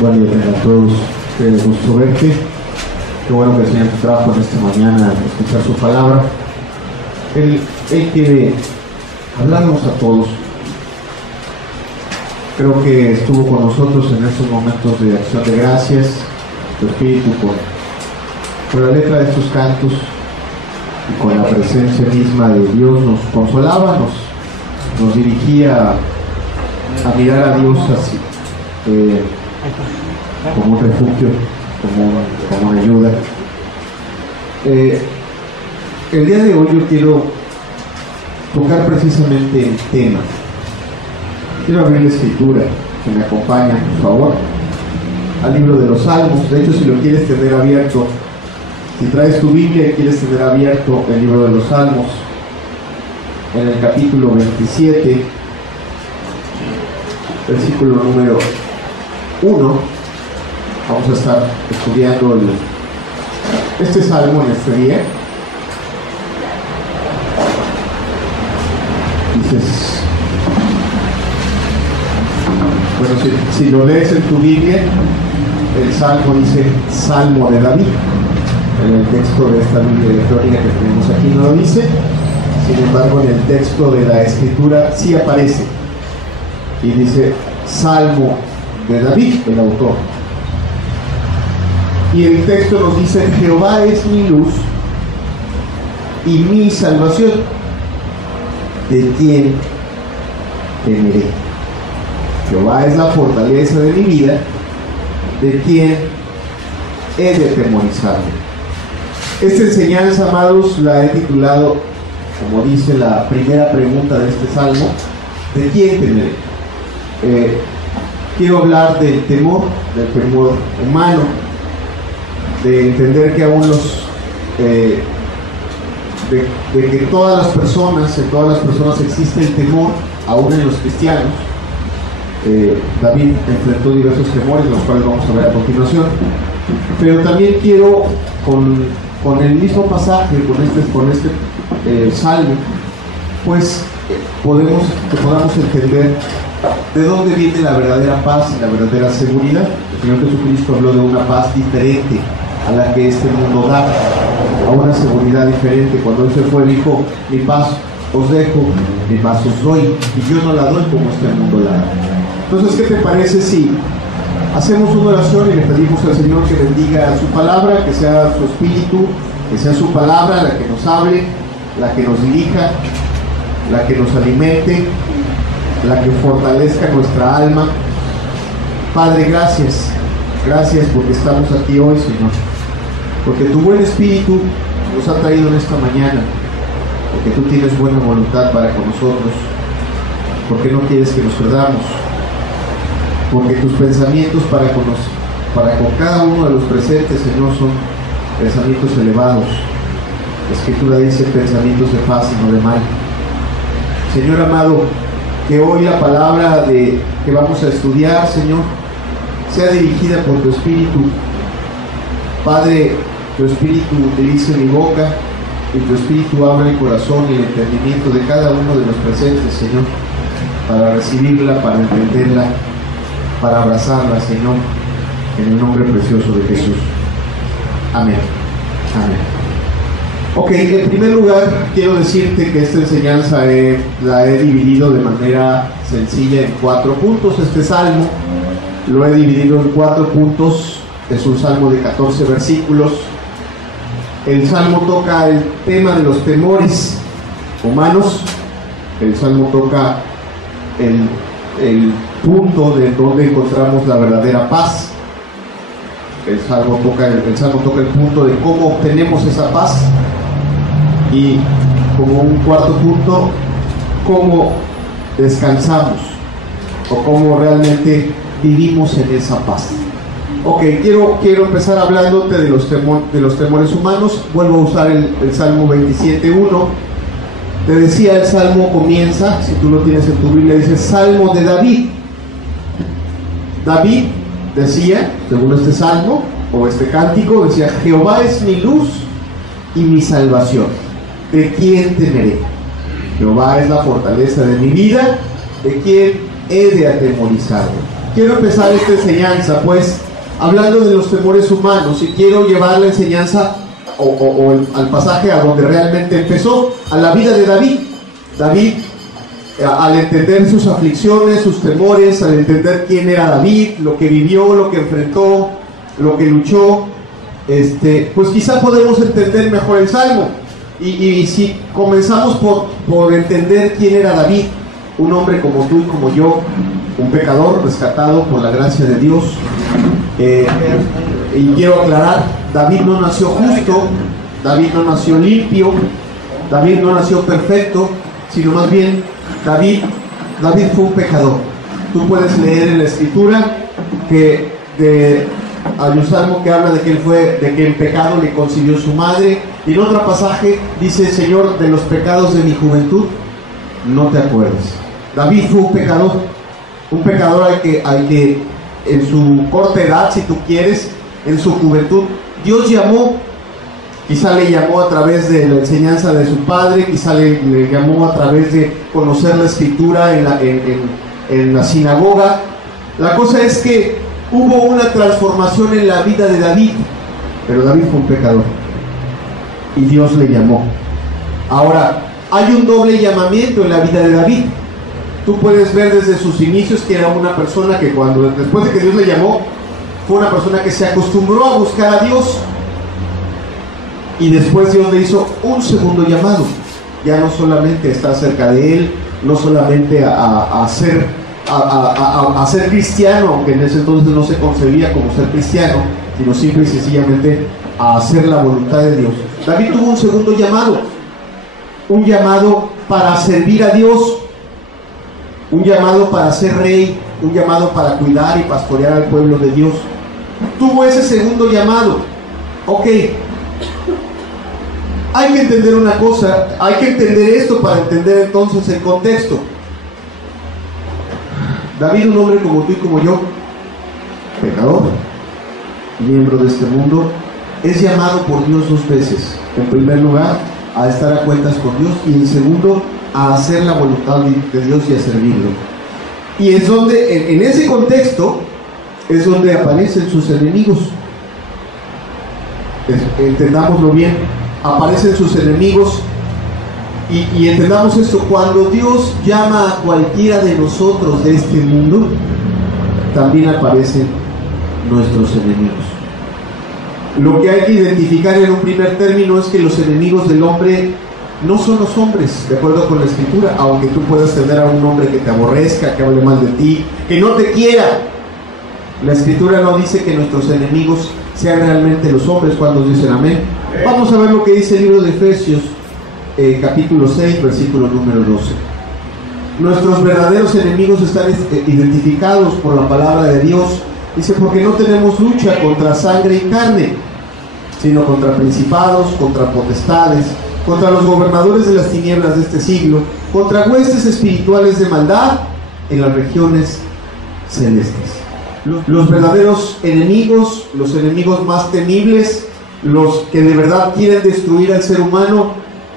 Buen día a todos, qué gusto verte. Qué bueno que el Señor te trajo en esta mañana a escuchar su palabra. Él quiere hablarnos a todos. Creo que estuvo con nosotros en estos momentos de acción de gracias, tu espíritu con la letra de estos cantos y con la presencia misma de Dios nos consolaba, nos dirigía a mirar a Dios así, como un refugio, como una ayuda. El día de hoy yo quiero tocar precisamente el tema. Quiero abrir la escritura, que me acompaña, por favor, al libro de los Salmos. De hecho, si lo quieres tener abierto, si traes tu Biblia y quieres tener abierto el libro de los Salmos, en el capítulo 27, versículo número 1, vamos a estar estudiando este salmo en este día. Dices, bueno, si lo lees en tu Biblia, el salmo dice Salmo de David. En el texto de esta Biblia electrónica que tenemos aquí no lo dice, sin embargo en el texto de la Escritura sí aparece y dice Salmo de David, el autor. Y el texto nos dice: Jehová es mi luz y mi salvación, ¿de quién temeré? Jehová es la fortaleza de mi vida, ¿de quién he de atemorizarme? Esta enseñanza, amados, la he titulado, como dice la primera pregunta de este salmo, ¿de quién temeré? Quiero hablar del temor humano, de entender que aún de que en todas las personas existe el temor, aún en los cristianos. David enfrentó diversos temores, los cuales vamos a ver a continuación, pero también quiero con el mismo pasaje, con este salmo, pues que podamos entender de dónde viene la verdadera paz y la verdadera seguridad. El Señor Jesucristo habló de una paz diferente a la que este mundo da, a una seguridad diferente. Cuando Él se fue dijo: mi paz os dejo, mi paz os doy, y yo no la doy como este mundo la da. Entonces, ¿qué te parece si hacemos una oración y le pedimos al Señor que bendiga su palabra, que sea su espíritu, que sea su palabra la que nos hable, la que nos dirija, la que nos alimente, la que fortalezca nuestra alma? Padre, gracias porque estamos aquí hoy, Señor, porque tu buen espíritu nos ha traído en esta mañana, porque tú tienes buena voluntad para con nosotros, porque no quieres que nos perdamos, porque tus pensamientos para con cada uno de los presentes, Señor, son pensamientos elevados. La Escritura dice pensamientos de paz y no de mal. Señor amado, que hoy la palabra que vamos a estudiar, Señor, sea dirigida por tu Espíritu. Padre, tu Espíritu utilice mi boca y tu Espíritu abra el corazón y el entendimiento de cada uno de los presentes, Señor, para recibirla, para entenderla, para abrazarla, Señor, en el nombre precioso de Jesús. Amén. Amén. Ok, en primer lugar quiero decirte que esta enseñanza la he dividido de manera sencilla en 4 puntos. Este salmo lo he dividido en 4 puntos. Es un salmo de 14 versículos. El salmo toca el tema de los temores humanos. El salmo toca el punto de donde encontramos la verdadera paz. El salmo toca el punto de cómo obtenemos esa paz, y como un cuarto punto, cómo descansamos o cómo realmente vivimos en esa paz. Ok, quiero empezar hablándote de los temores humanos. Vuelvo a usar el Salmo 27.1. Te decía, el salmo comienza, si tú lo tienes en tu Biblia, dice Salmo de David. David decía, según este salmo o este cántico, decía: Jehová es mi luz y mi salvación, ¿de quién temeré? Jehová es la fortaleza de mi vida, ¿de quién he de atemorizarme? quiero empezar esta enseñanza, pues, hablando de los temores humanos, y quiero llevar la enseñanza al pasaje a donde realmente empezó, a la vida de David. David, al entender sus aflicciones, sus temores, al entender quién era David, lo que vivió, lo que enfrentó, lo que luchó, pues quizá podemos entender mejor el Salmo. Y si comenzamos por entender quién era David, un hombre como tú y como yo, un pecador rescatado por la gracia de Dios, y quiero aclarar, David no nació justo, David no nació limpio, David no nació perfecto, sino más bien David fue un pecador. Tú puedes leer en la escritura que hay un salmo que habla de que en pecado le concibió su madre, y en otro pasaje dice: Señor, de los pecados de mi juventud no te acuerdes. David fue un pecador al que en su corta edad, si tú quieres, en su juventud, Dios llamó. Quizá le llamó a través de la enseñanza de su padre, quizá le llamó a través de conocer la escritura en la sinagoga. La cosa es que hubo una transformación en la vida de David, pero David fue un pecador y Dios le llamó. Ahora, hay un doble llamamiento en la vida de David. Tú puedes ver desde sus inicios que era una persona que después de que Dios le llamó, fue una persona que se acostumbró a buscar a Dios. Y después Dios le hizo un segundo llamado, ya no solamente estar cerca de Él, no solamente a ser cristiano, aunque en ese entonces no se concebía como ser cristiano, sino simple y sencillamente a hacer la voluntad de Dios. David tuvo un segundo llamado, un llamado para servir a Dios, un llamado para ser rey, un llamado para cuidar y pastorear al pueblo de Dios. Tuvo ese segundo llamado. Ok, hay que entender una cosa, hay que entender esto para entender entonces el contexto. David, un hombre como tú y como yo, pecador, miembro de este mundo, es llamado por Dios dos veces. En primer lugar, a estar a cuentas con Dios, y en segundo, a hacer la voluntad de Dios y a servirlo. Y es donde, en ese contexto, es donde aparecen sus enemigos. Entendámoslo bien, aparecen sus enemigos. Y entendamos esto: cuando Dios llama a cualquiera de nosotros de este mundo, también aparecen nuestros enemigos. Lo que hay que identificar en un primer término es que los enemigos del hombre no son los hombres, de acuerdo con la escritura. Aunque tú puedas tener a un hombre que te aborrezca, que hable mal de ti, que no te quiera, la escritura no dice que nuestros enemigos sean realmente los hombres. Cuando dicen amén. Vamos a ver lo que dice el libro de Efesios, capítulo 6, versículo número 12. Nuestros verdaderos enemigos están identificados por la palabra de Dios. Dice: porque no tenemos lucha contra sangre y carne, sino contra principados, contra potestades, contra los gobernadores de las tinieblas de este siglo, contra huestes espirituales de maldad en las regiones celestes. Los verdaderos enemigos, los enemigos más temibles, los que de verdad quieren destruir al ser humano,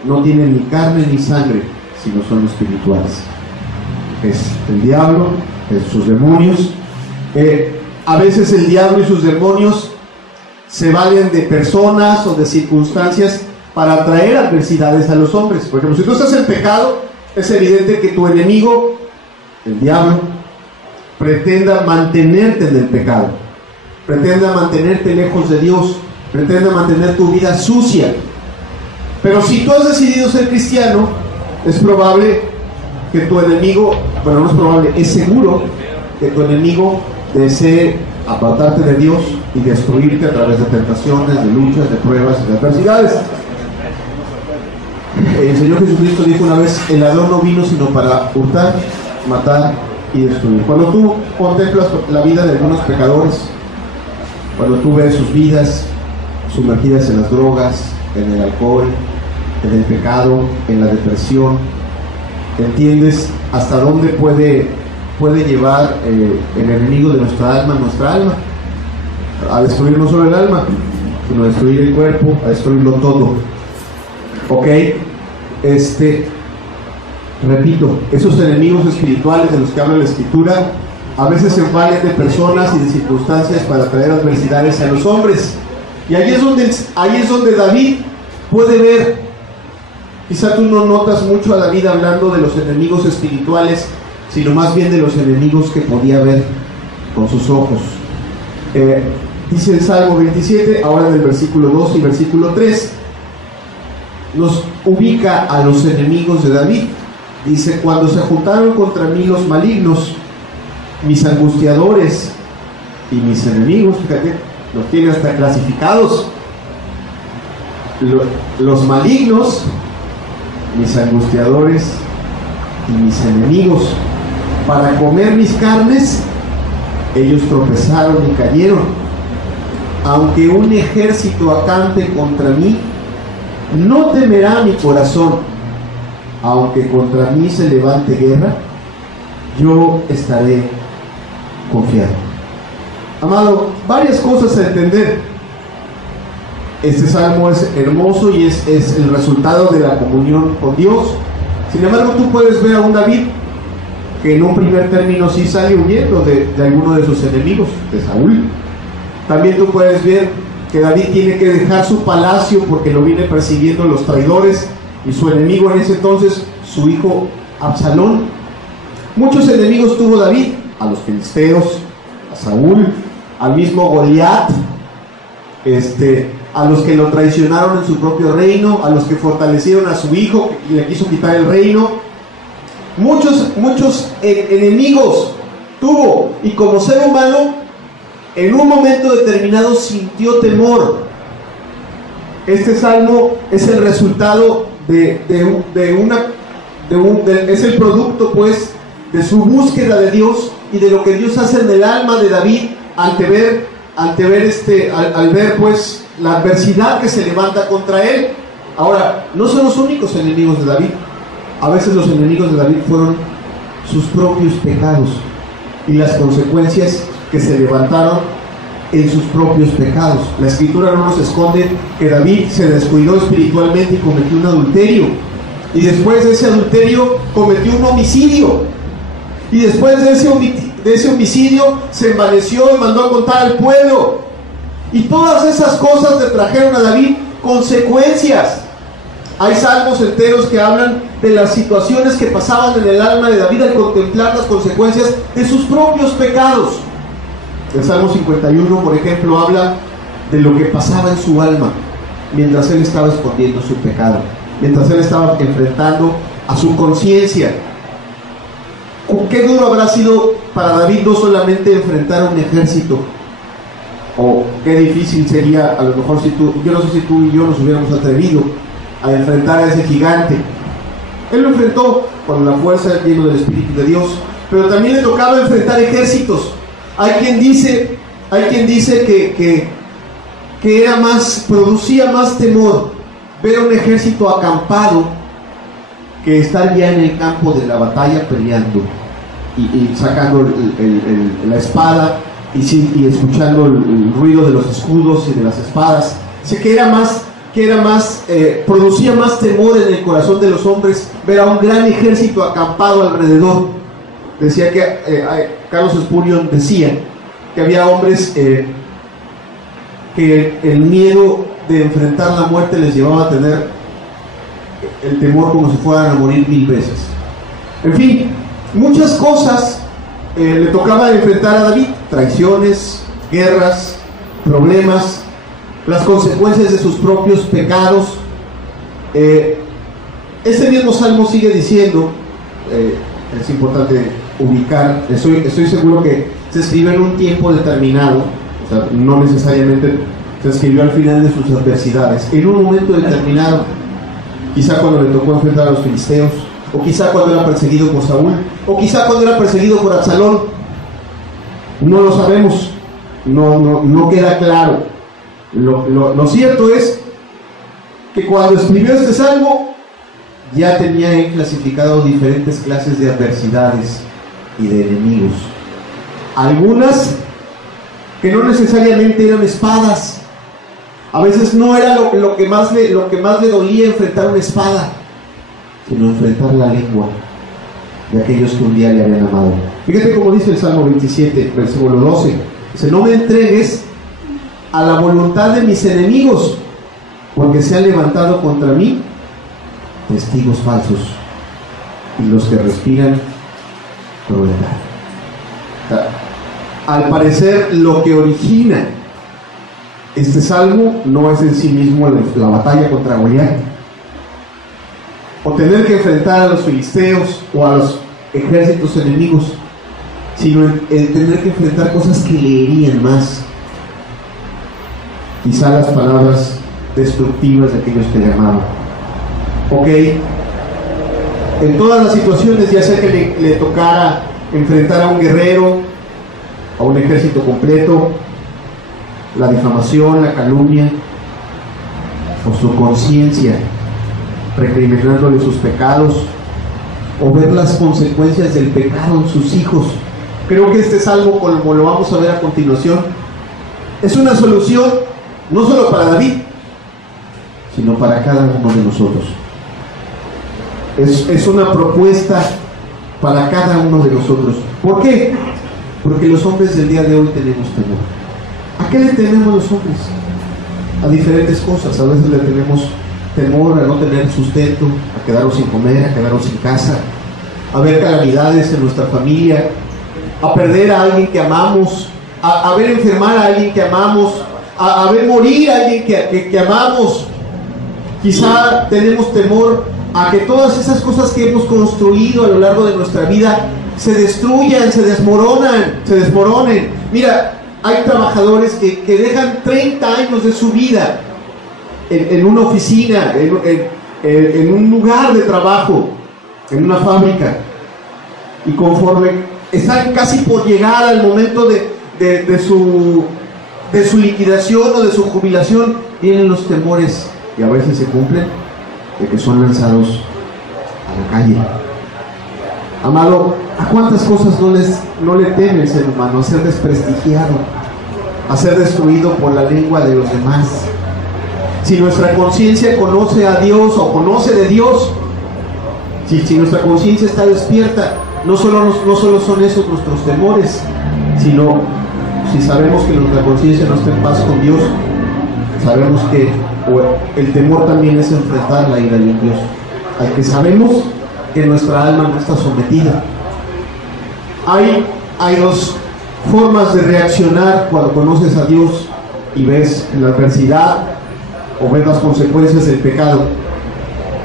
no tienen ni carne ni sangre, sino son espirituales. Es el diablo, es sus demonios. A veces el diablo y sus demonios se valen de personas o de circunstancias para traer adversidades a los hombres. Por ejemplo, si tú estás en pecado, es evidente que tu enemigo, el diablo, pretenda mantenerte en el pecado, pretenda mantenerte lejos de Dios, pretenda mantener tu vida sucia. Pero si tú has decidido ser cristiano, es probable que tu enemigo, bueno, no es probable, es seguro que tu enemigo desee apartarte de Dios y destruirte a través de tentaciones, de luchas, de pruebas y de adversidades. El Señor Jesucristo dijo una vez: el ladrón no vino sino para hurtar, matar y destruir. Cuando tú contemplas la vida de algunos pecadores, cuando tú ves sus vidas sumergidas en las drogas, en el alcohol, en el pecado, en la depresión, entiendes hasta dónde puede llevar el enemigo de nuestra alma a destruir no solo el alma, sino a destruir el cuerpo, a destruirlo todo. Ok, repito, esos enemigos espirituales de los que habla la escritura A veces se valen de personas y de circunstancias para traer adversidades a los hombres. Y ahí es donde David puede ver. Quizá tú no notas mucho a David hablando de los enemigos espirituales, sino más bien de los enemigos que podía ver con sus ojos. Dice el Salmo 27, ahora en el versículo 2 y versículo 3, nos ubica a los enemigos de David. Dice: cuando se juntaron contra mí los malignos, mis angustiadores y mis enemigos, fíjate, los tiene hasta clasificados. Los malignos, mis angustiadores y mis enemigos, para comer mis carnes, ellos tropezaron y cayeron. Aunque un ejército acampe contra mí, no temerá mi corazón. Aunque contra mí se levante guerra, yo estaré confiado. Amado, varias cosas a entender. Este salmo es hermoso y es el resultado de la comunión con Dios. Sin embargo, tú puedes ver a un David que en un primer término sí sale huyendo de alguno de sus enemigos, de Saúl. También tú puedes ver que David tiene que dejar su palacio porque lo viene persiguiendo los traidores, y su enemigo en ese entonces, su hijo Absalón. Muchos enemigos tuvo David: a los filisteos, a Saúl, al mismo Goliat, a los que lo traicionaron en su propio reino, a los que fortalecieron a su hijo y le quiso quitar el reino. Muchos enemigos tuvo, y como ser humano, en un momento determinado sintió temor. Este salmo es el resultado es el producto, pues, de su búsqueda de Dios y de lo que Dios hace en el alma de David al ver pues la adversidad que se levanta contra él. Ahora, no son los únicos enemigos de David. A veces los enemigos de David fueron sus propios pecados y las consecuencias que se levantaron en sus propios pecados. La Escritura no nos esconde que David se descuidó espiritualmente y cometió un adulterio, y después de ese adulterio cometió un homicidio, y después de ese homicidio se envaneció y mandó a contar al pueblo, y todas esas cosas le trajeron a David consecuencias. Hay salmos enteros que hablan de las situaciones que pasaban en el alma de David al contemplar las consecuencias de sus propios pecados. El Salmo 51, por ejemplo, habla de lo que pasaba en su alma mientras él estaba escondiendo su pecado, mientras él estaba enfrentando a su conciencia. Qué duro habrá sido para David no solamente enfrentar a un ejército, o qué difícil sería, a lo mejor, yo no sé si tú y yo nos hubiéramos atrevido a enfrentar a ese gigante. Él lo enfrentó con la fuerza, lleno del Espíritu de Dios, pero también le tocaba enfrentar ejércitos. Hay quien dice que producía más temor ver un ejército acampado que estar ya en el campo de la batalla peleando y sacando la espada y escuchando el ruido de los escudos y de las espadas. Dice que producía más temor en el corazón de los hombres ver a un gran ejército acampado alrededor. Decía que Carlos Spurgeon decía que había hombres que el miedo de enfrentar la muerte les llevaba a tener el temor como si fueran a morir 1000 veces. En fin, muchas cosas le tocaba enfrentar a David: traiciones, guerras, problemas, las consecuencias de sus propios pecados. Este mismo salmo sigue diciendo, es importante ubicar, estoy seguro que se escribe en un tiempo determinado, o sea, no necesariamente se escribió al final de sus adversidades, en un momento determinado, quizá cuando le tocó enfrentar a los filisteos, o quizá cuando era perseguido por Saúl, o quizá cuando era perseguido por Absalón. No lo sabemos, no queda claro. Lo cierto es que cuando escribió este salmo ya tenía él clasificado diferentes clases de adversidades y de enemigos. Algunas que no necesariamente eran espadas. A veces no era lo que más le dolía enfrentar una espada, sino enfrentar la lengua. de aquellos que un día le habían amado. Fíjate cómo dice el Salmo 27, versículo 12. Dice: no me entregues a la voluntad de mis enemigos, porque se han levantado contra mí testigos falsos y los que respiran crueldad. Al parecer, lo que origina este salmo no es en sí mismo la batalla contra Goliat, o tener que enfrentar a los filisteos o a los ejércitos enemigos, sino el tener que enfrentar cosas que le herían más. Quizá las palabras destructivas de aquellos que le amaban. Ok, en todas las situaciones, ya sea que le tocara enfrentar a un guerrero, a un ejército completo, la difamación, la calumnia, o su conciencia recriminándole sus pecados, o ver las consecuencias del pecado en sus hijos. Creo que este salmo, como lo vamos a ver a continuación, es una solución no solo para David, sino para cada uno de nosotros. Es una propuesta para cada uno de nosotros. ¿Por qué? Porque los hombres del día de hoy tenemos temor. ¿A qué le tememos los hombres? A diferentes cosas. A veces le tenemos temor a no tener sustento, a quedarnos sin comer, a quedarnos sin casa, a ver calamidades en nuestra familia, a perder a alguien que amamos, a ver enfermar a alguien que amamos, a ver morir a alguien que amamos. Quizá tenemos temor a que todas esas cosas que hemos construido a lo largo de nuestra vida se destruyan, se desmoronen. Mira, hay trabajadores que dejan 30 años de su vida en una oficina, en un lugar de trabajo, en una fábrica, y conforme están casi por llegar al momento de su liquidación o de su jubilación, vienen los temores, y a veces se cumplen, de que son lanzados a la calle. Amado, ¿a cuántas cosas no le teme el ser humano? A ser desprestigiado, a ser destruido por la lengua de los demás. Si nuestra conciencia conoce a Dios o conoce de Dios, si nuestra conciencia está despierta, no solo son esos nuestros temores, sino si sabemos que nuestra conciencia no está en paz con Dios, sabemos que el temor también es enfrentar la ira de Dios, al que sabemos que nuestra alma no está sometida. Hay dos formas de reaccionar cuando conoces a Dios y ves la adversidad o ves las consecuencias del pecado.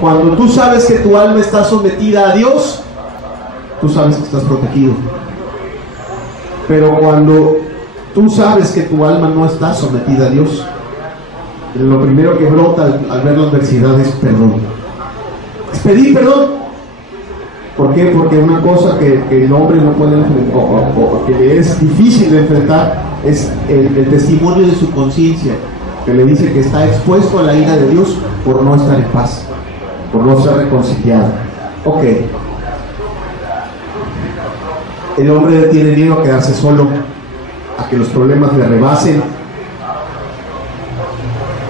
Cuando tú sabes que tu alma está sometida a Dios, tú sabes que estás protegido. Pero cuando tú sabes que tu alma no está sometida a Dios, lo primero que brota al ver la adversidad es perdón. Es pedir perdón. ¿Por qué? Porque una cosa que el hombre no puede enfrentar, o que le es difícil de enfrentar, es el testimonio de su conciencia, que le dice que está expuesto a la ira de Dios por no estar en paz, por no ser reconciliado. Ok. El hombre tiene miedo a quedarse solo, a que los problemas le rebasen.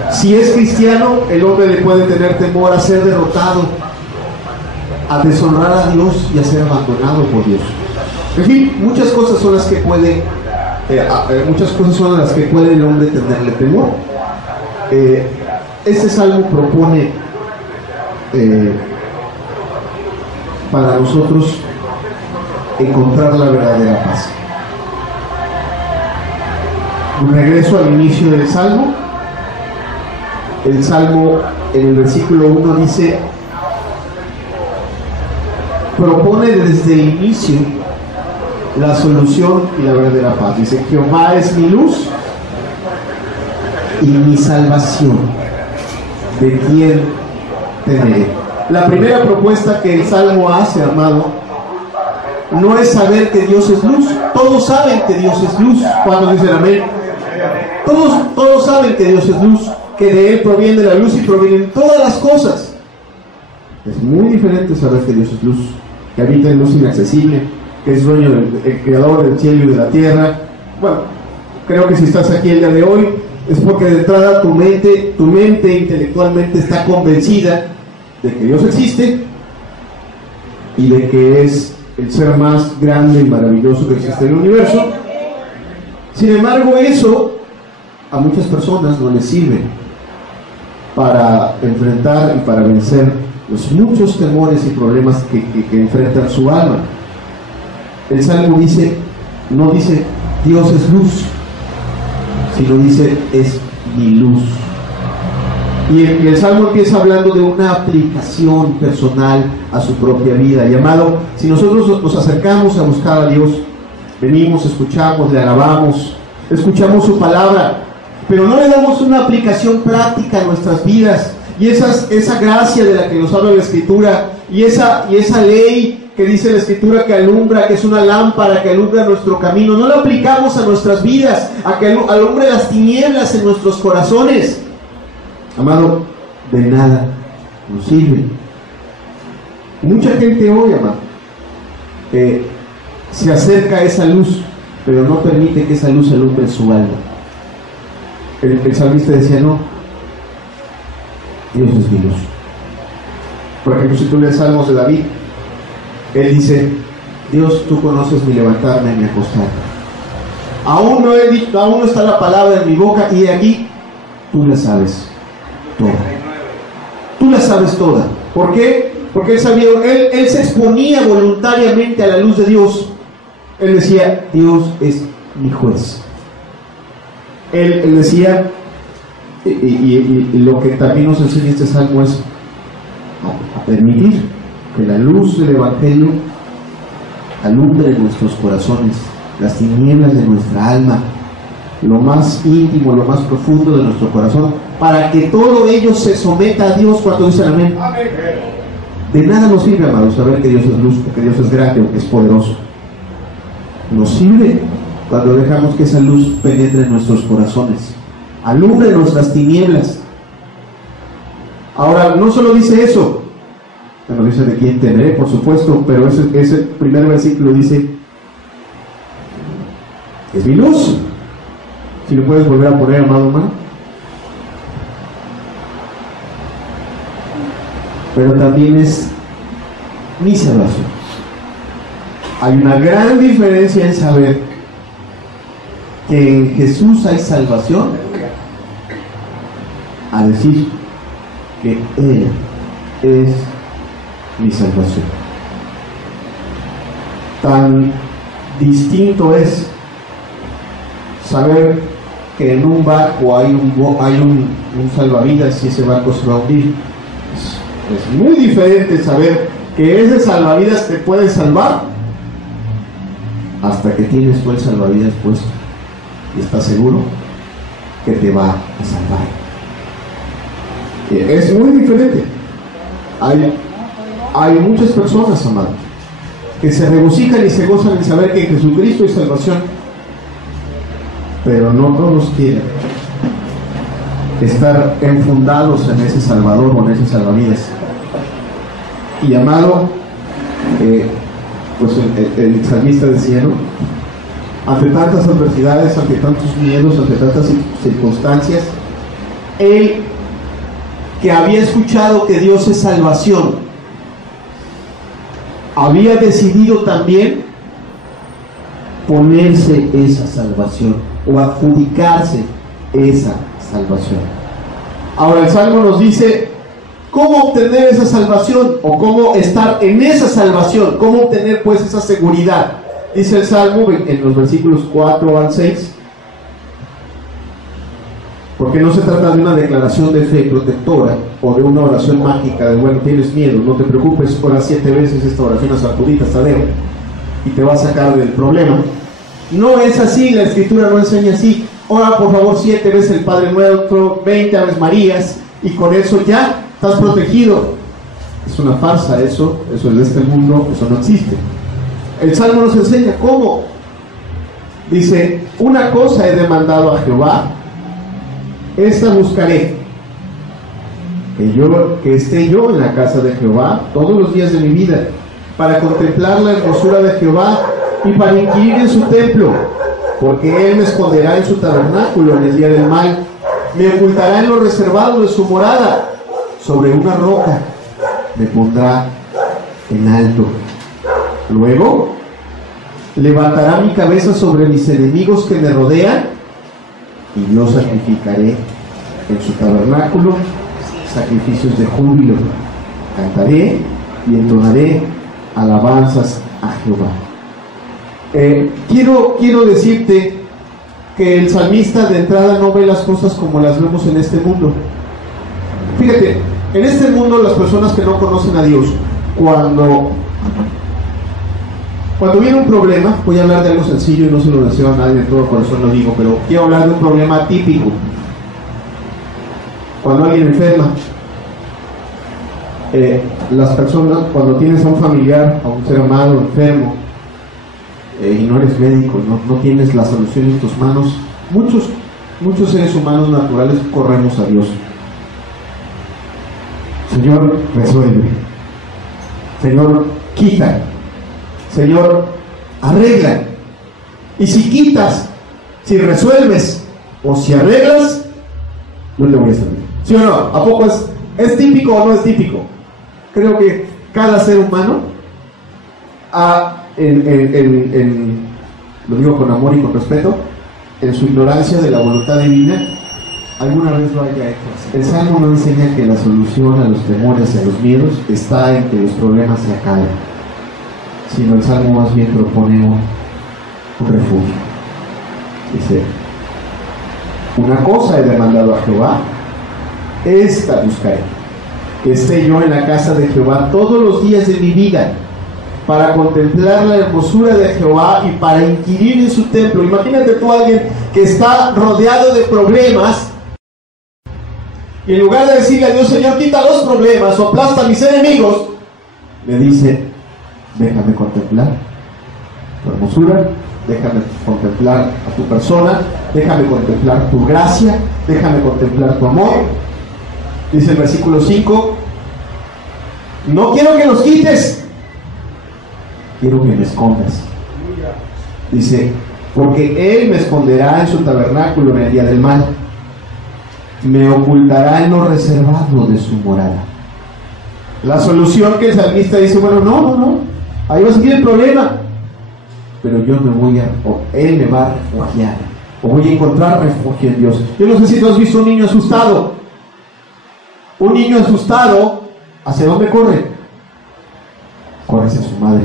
Si es cristiano, el hombre le puede tener temor a ser derrotado, a deshonrar a Dios y a ser abandonado por Dios. En fin, muchas cosas son las que puede el hombre tenerle temor. Este salmo propone para nosotros encontrar la verdadera paz. Regreso al inicio del salmo. El salmo en el versículo 1 dice, propone desde el inicio la solución y la verdadera paz. Dice: Jehová es mi luz y mi salvación, ¿de quién temeré? La primera propuesta que el salmo hace, amado, no es saber que Dios es luz. Todos saben que Dios es luz. Cuando dicen amén, todos saben que Dios es luz, que de Él proviene la luz y provienen todas las cosas. Es muy diferente saber que Dios es luz, que habita en luz inaccesible, que es dueño el creador del cielo y de la tierra. Bueno, creo que si estás aquí el día de hoy es porque de entrada tu mente intelectualmente está convencida de que Dios existe y de que es el ser más grande y maravilloso que existe en el universo. Sin embargo, eso a muchas personas no les sirve para enfrentar y para vencer los muchos temores y problemas que enfrentan su alma. El Salmo dice, no dice Dios es luz, sino dice es mi luz. Y el Salmo empieza hablando de una aplicación personal a su propia vida, llamado, si nosotros nos acercamos a buscar a Dios, venimos, escuchamos, le alabamos, escuchamos su palabra, pero no le damos una aplicación práctica a nuestras vidas, y esa gracia de la que nos habla la Escritura, y esa ley que dice la Escritura que alumbra, que es una lámpara que alumbra nuestro camino, no la aplicamos a nuestras vidas, a que alumbre las tinieblas en nuestros corazones. Amado, de nada nos sirve. Mucha gente hoy, amado, se acerca a esa luz, pero no permite que esa luz alumbre su alma. El salmista decía, no, Dios es mi luz. Por ejemplo, si tú lees Salmos de David, él dice, Dios, tú conoces mi levantarme y mi acostarme. Aún no está la palabra en mi boca, y de aquí tú la sabes toda. Tú la sabes toda. ¿Por qué? Porque él sabía, él se exponía voluntariamente a la luz de Dios. Él decía, Dios es mi juez. Él decía, y lo que también nos enseña este salmo es a permitir que la luz del Evangelio alumbre nuestros corazones, las tinieblas de nuestra alma, lo más íntimo, lo más profundo de nuestro corazón, para que todo ello se someta a Dios. Cuando dicen amén. Amén. De nada nos sirve, amados, saber que Dios es luz, o que Dios es grande, o que es poderoso. Nos sirve cuando dejamos que esa luz penetre en nuestros corazones, alúmbrenos las tinieblas. Ahora, no solo dice eso, bueno, dice de quién temeré, por supuesto, pero ese primer versículo dice, es mi luz. Si lo puedes volver a poner, amado hermano. Pero también es mi salvación. Hay una gran diferencia en saber que en Jesús hay salvación, a decir que Él es mi salvación. Tan distinto es saber que en un barco hay un salvavidas y ese barco se va a hundir. Es muy diferente saber que ese salvavidas te puede salvar hasta que tienes tú el salvavidas puesto y estás seguro que te va a salvar. Es muy diferente. Hay muchas personas, amados, que se regocijan y se gozan en saber que en Jesucristo hay salvación, pero no todos quieren estar enfundados en ese Salvador o en ese salvavidas. Y amado, pues el salmista decía, ¿no? Ante tantas adversidades, ante tantos miedos, ante tantas circunstancias, él, que había escuchado que Dios es salvación, había decidido también ponerse esa salvación o adjudicarse esa salvación. Ahora el Salmo nos dice cómo obtener esa salvación o cómo estar en esa salvación, cómo obtener pues esa seguridad. Dice el Salmo en los versículos 4 al 6, porque no se trata de una declaración de fe protectora o de una oración mágica de, bueno, tienes miedo, no te preocupes, ora 7 veces esta oración a San Juditas Tadeo y te va a sacar del problema. No es así, la Escritura no enseña así. Ora por favor 7 veces el Padre Nuestro, 20 Aves Marías, y con eso ya estás protegido. Es una farsa, eso es de este mundo, eso no existe. El Salmo nos enseña cómo. Dice, una cosa he demandado a Jehová, esta buscaré, que esté yo en la casa de Jehová todos los días de mi vida, para contemplar la hermosura de Jehová y para inquirir en su templo, porque Él me esconderá en su tabernáculo en el día del mal, me ocultará en lo reservado de su morada, sobre una roca me pondrá en alto. Luego, levantará mi cabeza sobre mis enemigos que me rodean, y yo sacrificaré en su tabernáculo sacrificios de júbilo. Cantaré y entonaré alabanzas a Jehová. Quiero decirte que el salmista de entrada no ve las cosas como las vemos en este mundo. Fíjate, en este mundo las personas que no conocen a Dios, cuando viene un problema, voy a hablar de algo sencillo y no se lo deseo a nadie, de todo corazón lo digo, pero quiero hablar de un problema típico. Cuando alguien enferma, las personas, cuando tienes a un familiar, a un ser amado enfermo, y no eres médico, no tienes la solución en tus manos, muchos seres humanos naturales corremos a Dios. Señor, resuelve. Señor, quita. Señor, arregla. Y si quitas, si resuelves o si arreglas, no te voy a servir. ¿Sí o no? ¿A poco es típico o no es típico? Creo que cada ser humano lo digo con amor y con respeto, en su ignorancia de la voluntad divina, alguna vez lo haya hecho así. El Salmo no enseña que la solución a los temores y a los miedos está en que los problemas se acaben, sino el Salmo más bien propone un refugio. Dice: una cosa he demandado a Jehová, esta buscaré, que esté yo en la casa de Jehová todos los días de mi vida, para contemplar la hermosura de Jehová y para inquirir en su templo. Imagínate tú a alguien que está rodeado de problemas, y en lugar de decirle a Dios: Señor, quita los problemas o aplasta a mis enemigos, le dice: déjame contemplar tu hermosura, déjame contemplar a tu persona, déjame contemplar tu gracia, déjame contemplar tu amor. Dice el versículo 5: no quiero que los quites, quiero que me escondas. Dice: porque Él me esconderá en su tabernáculo en el día del mal, me ocultará en lo reservado de su morada. La solución que el salmista dice: bueno, no, ahí va a seguir el problema, pero yo Él me va a refugiar, o voy a encontrar refugio en Dios. Yo no sé si tú has visto un niño asustado. Un niño asustado, ¿hacia dónde corre? Corre hacia su madre.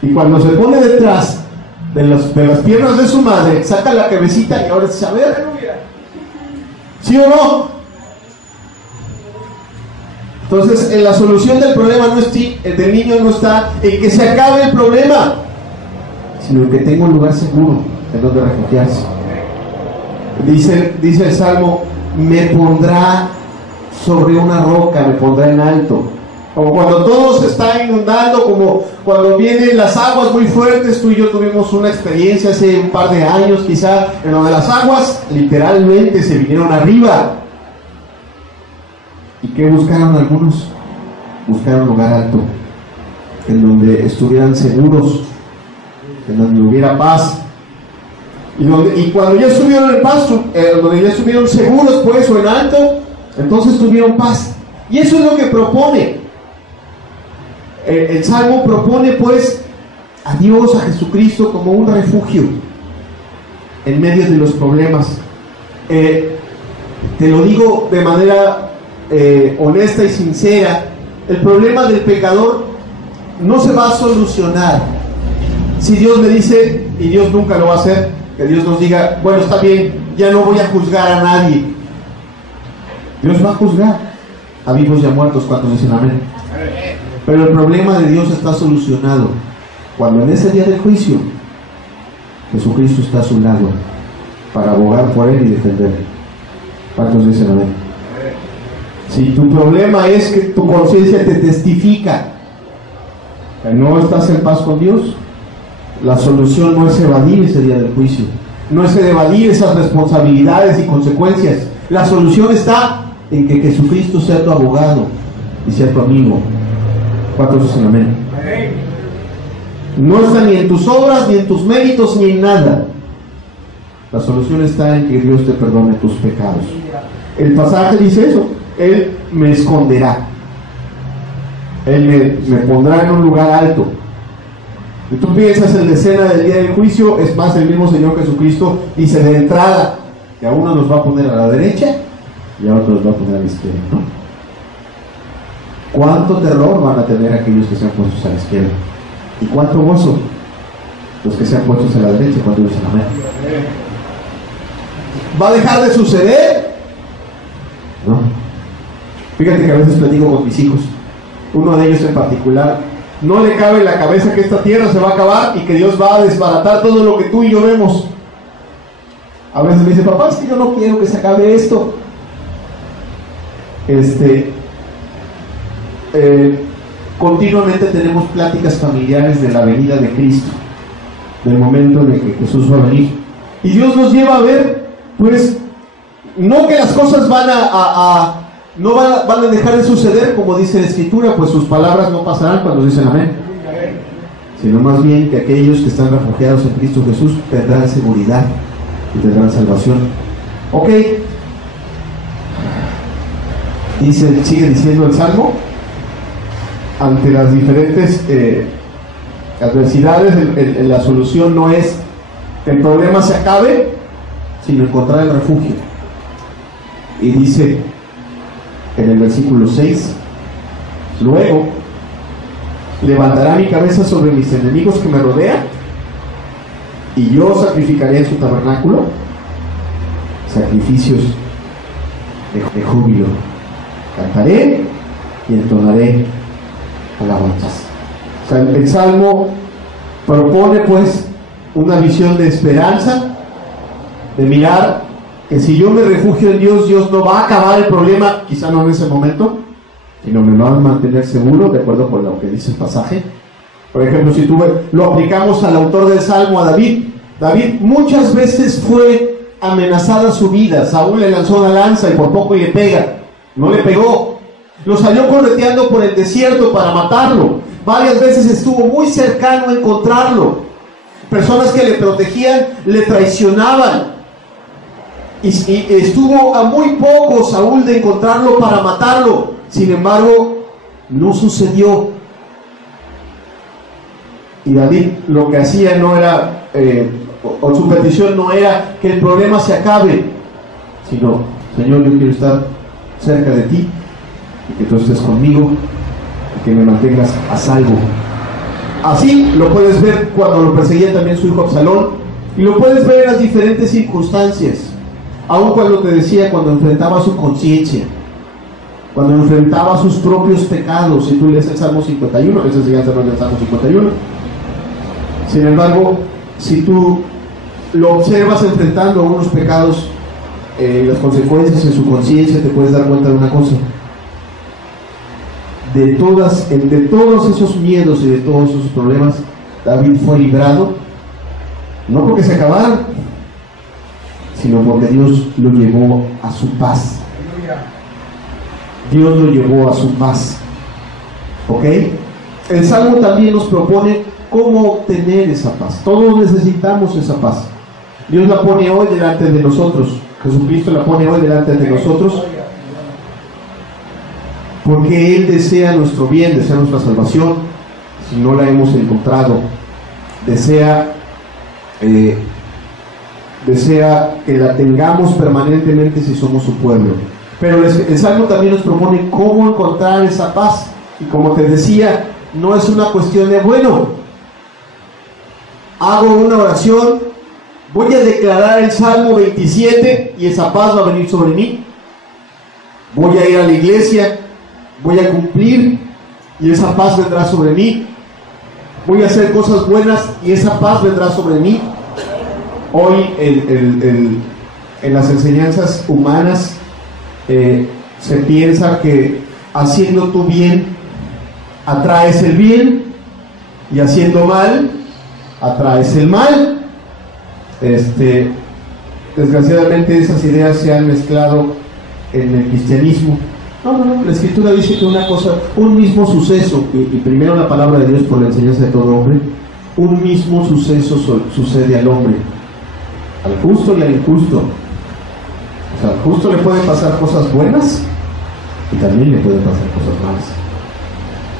Y cuando se pone detrás de las piernas de su madre, saca la cabecita y ahora dice: a ver, ¿sí o no? Entonces, la solución del problema del niño no está en que se acabe el problema, sino en que tenga un lugar seguro en donde refugiarse. Dice el Salmo: me pondrá sobre una roca, me pondrá en alto. Como cuando todo se está inundando, como cuando vienen las aguas muy fuertes. Tú y yo tuvimos una experiencia hace un par de años quizá, en donde las aguas literalmente se vinieron arriba. ¿Y qué buscaron algunos? Buscaron un lugar alto, en donde estuvieran seguros, en donde hubiera paz. Y cuando ya estuvieron en paz, donde ya estuvieron seguros, pues, o en alto, entonces tuvieron paz. Y eso es lo que propone. El Salmo propone, pues, a Dios, a Jesucristo, como un refugio en medio de los problemas. Te lo digo de manera honesta y sincera: el problema del pecador no se va a solucionar si Dios me dice, y Dios nunca lo va a hacer, que Dios nos diga: bueno, está bien, ya no voy a juzgar a nadie. Dios va a juzgar a vivos y a muertos. ¿Cuántos dicen amén? Pero el problema de Dios está solucionado cuando en ese día del juicio Jesucristo está a su lado para abogar por él y defenderle. ¿Cuántos dicen amén? Si tu problema es que tu conciencia te testifica que no estás en paz con Dios, la solución no es evadir ese día del juicio, no es evadir esas responsabilidades y consecuencias. La solución está en que Jesucristo sea tu abogado y sea tu amigo. ¿Cuántos dicen amén? No está ni en tus obras, ni en tus méritos, ni en nada. La solución está en que Dios te perdone tus pecados. El pasaje dice eso: Él me esconderá, Él me pondrá en un lugar alto. Y tú piensas en la escena del día del juicio, es más, el mismo Señor Jesucristo dice de entrada que a uno nos va a poner a la derecha y a otro los va a poner a la izquierda, ¿no? ¿Cuánto terror van a tener aquellos que sean puestos a la izquierda? ¿Y cuánto gozo los que sean puestos a la derecha cuando dicen amén? ¿Va a dejar de suceder? No. Fíjate que a veces platico con mis hijos, uno de ellos en particular, no le cabe en la cabeza que esta tierra se va a acabar y que Dios va a desbaratar todo lo que tú y yo vemos. A veces me dice, papá, es que yo no quiero que se acabe esto. Continuamente tenemos pláticas familiares de la venida de Cristo, del momento en el que Jesús va a venir. Y Dios nos lleva a ver, pues, no que las cosas van a dejar de suceder, como dice la Escritura, pues sus palabras no pasarán cuando dicen amén, sino más bien que aquellos que están refugiados en Cristo Jesús tendrán seguridad y tendrán salvación. Ok, sigue diciendo el Salmo, ante las diferentes adversidades, la solución no es que el problema se acabe, sino encontrar el refugio. Y dice en el versículo 6, luego levantará mi cabeza sobre mis enemigos que me rodean, y yo sacrificaré en su tabernáculo sacrificios de júbilo. Cantaré y entonaré alabanzas. O sea, el Salmo propone pues una visión de esperanza, de mirar que si yo me refugio en Dios, Dios no va a acabar el problema, quizá no en ese momento, sino me va a mantener seguro, de acuerdo con lo que dice el pasaje. Por ejemplo, si tú lo aplicamos al autor del Salmo, a David muchas veces fue amenazada su vida. Saúl le lanzó una lanza y por poco le pega, no le pegó, lo salió correteando por el desierto para matarlo, varias veces estuvo muy cercano a encontrarlo, personas que le protegían le traicionaban, y estuvo a muy poco Saúl de encontrarlo para matarlo. Sin embargo, no sucedió. Y David lo que hacía no era, o su petición no era que el problema se acabe, sino, Señor, yo quiero estar cerca de ti, y que tú estés conmigo, y que me mantengas a salvo. Así lo puedes ver cuando lo perseguía también su hijo Absalón, y lo puedes ver en las diferentes circunstancias, aun cuando te decía, cuando enfrentaba su conciencia, cuando enfrentaba sus propios pecados. Si tú lees el Salmo 51, esa enseñanza no es del Salmo 51. Sin embargo, si tú lo observas enfrentando unos pecados, las consecuencias en su conciencia, te puedes dar cuenta de una cosa: de todos esos miedos y de todos esos problemas, David fue librado, no porque se acabaran, sino porque Dios lo llevó a su paz. Dios lo llevó a su paz. ¿Ok? El Salmo también nos propone cómo obtener esa paz. Todos necesitamos esa paz. Dios la pone hoy delante de nosotros. Jesucristo la pone hoy delante de nosotros, porque Él desea nuestro bien, desea nuestra salvación. Si no la hemos encontrado, desea que la tengamos permanentemente si somos su pueblo. Pero el Salmo también nos propone cómo encontrar esa paz. Y como te decía, no es una cuestión de, bueno, hago una oración, voy a declarar el Salmo 27 y esa paz va a venir sobre mí. Voy a ir a la iglesia, voy a cumplir y esa paz vendrá sobre mí. Voy a hacer cosas buenas y esa paz vendrá sobre mí. Hoy en las enseñanzas humanas se piensa que haciendo tu bien atraes el bien y haciendo mal atraes el mal. Desgraciadamente esas ideas se han mezclado en el cristianismo. No, la Escritura dice que una cosa, un mismo suceso, y primero la palabra de Dios por la enseñanza de todo hombre, un mismo suceso sucede al hombre, al justo y al injusto. O sea, al justo le pueden pasar cosas buenas y también le pueden pasar cosas malas.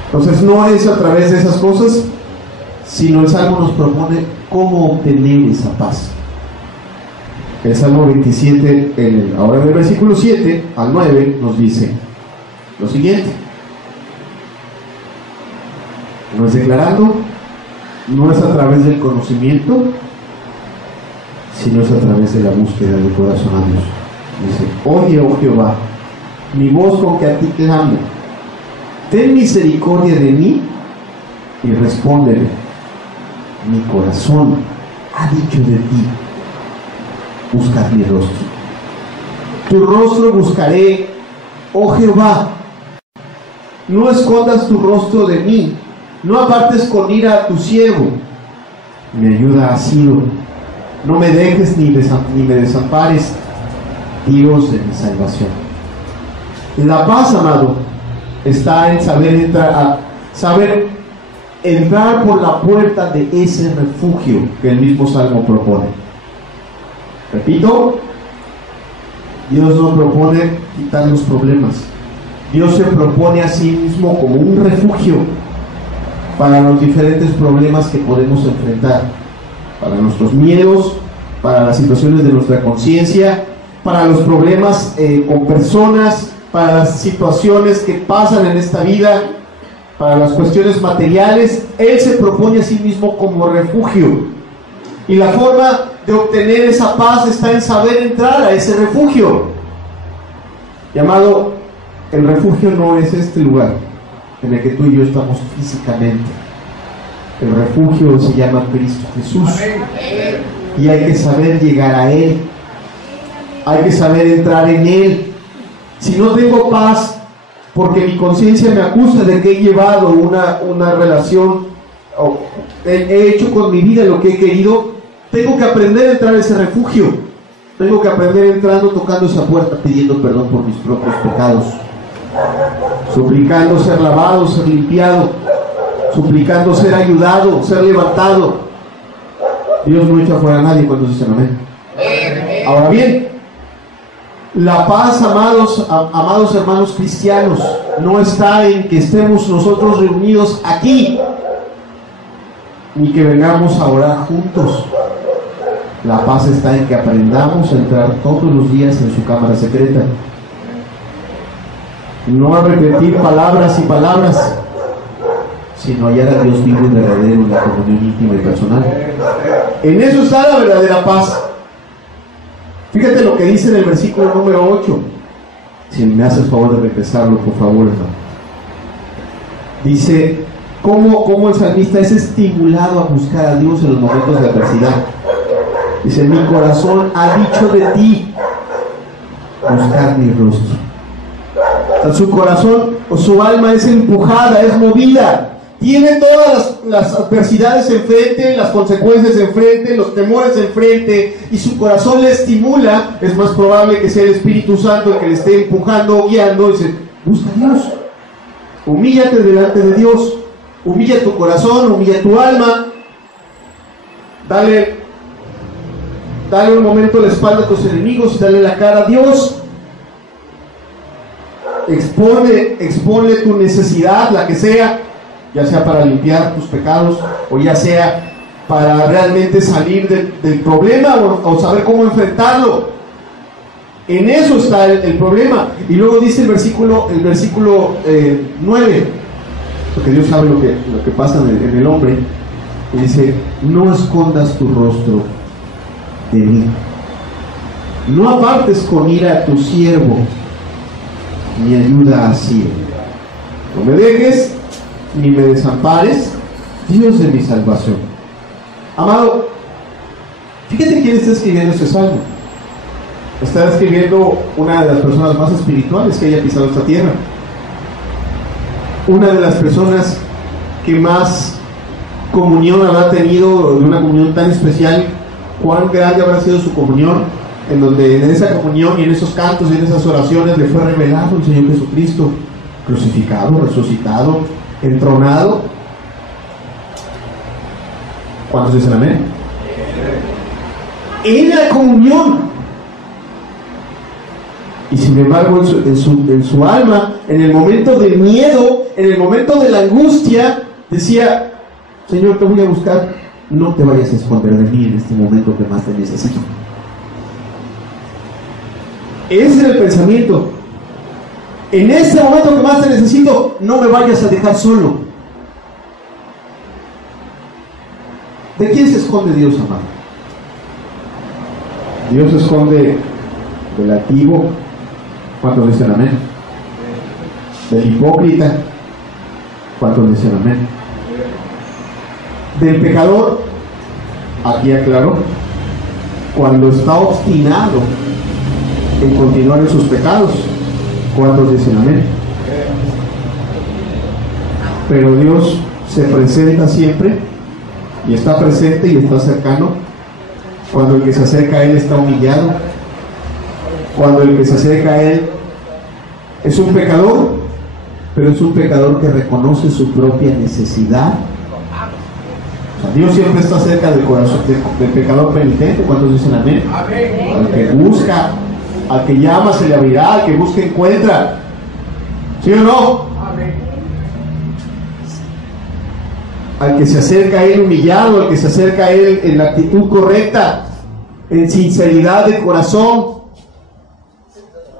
Entonces no es a través de esas cosas, sino el Salmo nos propone cómo obtener esa paz. El Salmo 27, ahora en el versículo 7 al 9, nos dice lo siguiente. No es declarando, no es a través del conocimiento, sino es a través de la búsqueda del corazón a Dios. Dice: oye, oh Jehová, mi voz con que a ti clamo, ten misericordia de mí y respóndeme. Mi corazón ha dicho de ti: buscad mi rostro. Tu rostro buscaré, oh Jehová. No escondas tu rostro de mí, no apartes con ira a tu siervo. Mi ayuda ha sido, no me dejes ni me desampares, Dios de mi salvación. La paz, amado, está en saber entrar por la puerta de ese refugio que el mismo Salmo propone. Repito, Dios no propone quitar los problemas. Dios se propone a sí mismo como un refugio para los diferentes problemas que podemos enfrentar, para nuestros miedos, para las situaciones de nuestra conciencia, para los problemas con personas, para las situaciones que pasan en esta vida, para las cuestiones materiales. Él se propone a sí mismo como refugio. Y la forma de obtener esa paz está en saber entrar a ese refugio. Llamado, el refugio no es este lugar en el que tú y yo estamos físicamente. El refugio se llama Cristo Jesús. Y hay que saber llegar a Él. Hay que saber entrar en Él. Si no tengo paz, porque mi conciencia me acusa de que he llevado una relación, o he hecho con mi vida lo que he querido, tengo que aprender a entrar a ese refugio. Tengo que aprender entrando, tocando esa puerta, pidiendo perdón por mis propios pecados, suplicando ser lavado, ser limpiado, suplicando ser ayudado, ser levantado. Dios no echa fuera a nadie cuando dicen amén. Ahora bien, la paz, amados hermanos cristianos, no está en que estemos nosotros reunidos aquí, ni que vengamos a orar juntos. La paz está en que aprendamos a entrar todos los días en su cámara secreta. No a repetir palabras y palabras, sino hallar a Dios vivo y verdadero en la comunión íntima y personal. En eso está la verdadera paz. Fíjate lo que dice en el versículo número 8. Si me haces favor de regresarlo, por favor, hermano. Dice, ¿cómo el salmista es estimulado a buscar a Dios en los momentos de adversidad? Dice: mi corazón ha dicho de ti, buscar mi rostro. Su corazón o su alma es empujada, es movida, tiene todas las adversidades enfrente, las consecuencias enfrente, los temores enfrente, y su corazón le estimula. Es más probable que sea el Espíritu Santo el que le esté empujando o guiando. Dice: busca a Dios, humíllate delante de Dios, humilla tu corazón, humilla tu alma, dale un momento la espalda a tus enemigos y dale la cara a Dios. Expone tu necesidad, la que sea, ya sea para limpiar tus pecados, o ya sea para realmente salir del problema, o saber cómo enfrentarlo. En eso está el problema. Y luego dice el versículo 9, porque Dios sabe lo que pasa en el hombre, y dice: no escondas tu rostro de mí, no apartes con ira a tu siervo, mi ayuda ha sido. No me dejes ni me desampares, Dios de mi salvación. Amado, fíjate quién está escribiendo este salmo. Está escribiendo una de las personas más espirituales que haya pisado esta tierra, una de las personas que más comunión habrá tenido, de una comunión tan especial. Cuán grande habrá sido su comunión, en donde en esa comunión y en esos cantos y en esas oraciones le fue revelado el Señor Jesucristo, crucificado, resucitado, entronado. ¿Cuántos dicen amén? En la comunión. Y sin embargo, en su alma, en el momento del miedo, en el momento de la angustia, decía: Señor, te voy a buscar, no te vayas a esconder de mí en este momento que más te necesito. Ese es el pensamiento. En este momento que más te necesito, no me vayas a dejar solo. ¿De quién se esconde Dios, amado? Dios se esconde del altivo. ¿Cuántos dicen amén? Del hipócrita. ¿Cuántos dicen amén? Del pecador. Aquí aclaro, cuando está obstinado en continuar en sus pecados. ¿Cuántos dicen amén? Pero Dios se presenta siempre, y está presente y está cercano, cuando el que se acerca a Él está humillado, cuando el que se acerca a Él es un pecador, pero es un pecador que reconoce su propia necesidad. O sea, Dios siempre está cerca del corazón del pecador penitente. ¿Cuántos dicen amén? Al que busca, al que llama se le abrirá, al que busca encuentra. ¿Sí o no? Al que se acerca a Él humillado, al que se acerca a Él en la actitud correcta, en sinceridad de corazón.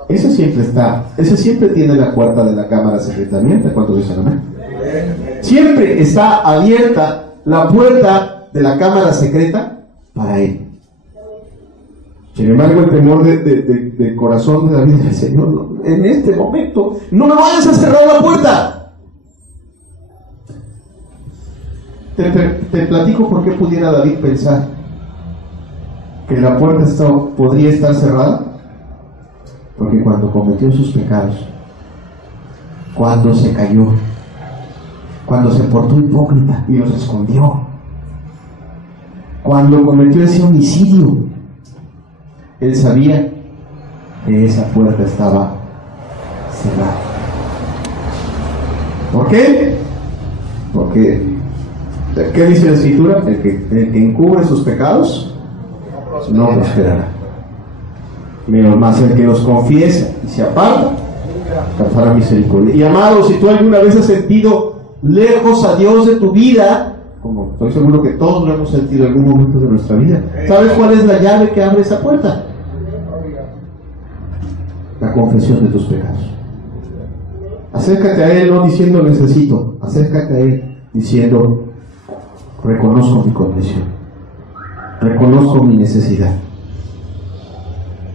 Ese siempre tiene la puerta de la cámara secreta abierta. ¿Cuántos dicen amén? Siempre está abierta la puerta de la cámara secreta para Él. Sin embargo, el temor del corazón de David dice: Señor, no, en este momento no me vayas a cerrar la puerta. Te platico por qué pudiera David pensar que la puerta podría estar cerrada. Porque cuando cometió sus pecados, cuando se cayó, cuando se portó hipócrita y los escondió, cuando cometió ese homicidio, él sabía que esa puerta estaba cerrada. ¿Por qué? Porque ¿qué dice la Escritura? El que encubre sus pecados no prosperará. Menos más el que los confiesa y se aparta, alcanzará misericordia. Y amado, si tú alguna vez has sentido lejos a Dios de tu vida, como estoy seguro que todos lo hemos sentido en algún momento de nuestra vida, ¿sabes cuál es la llave que abre esa puerta? La confesión de tus pecados. Acércate a Él no diciendo necesito, acércate a Él diciendo: reconozco mi condición, reconozco mi necesidad.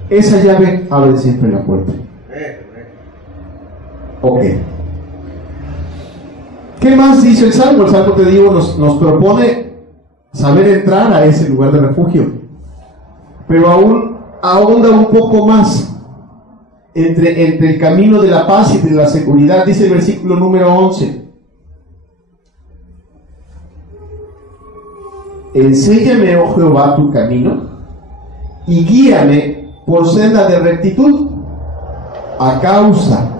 Esa llave abre siempre la puerta. Ok. ¿Qué más dice el Salmo? El Salmo, te digo, nos propone saber entrar a ese lugar de refugio, pero aún ahonda un poco más entre el camino de la paz y de la seguridad. Dice el versículo número 11: enséñame, oh Jehová, tu camino, y guíame por senda de rectitud a causa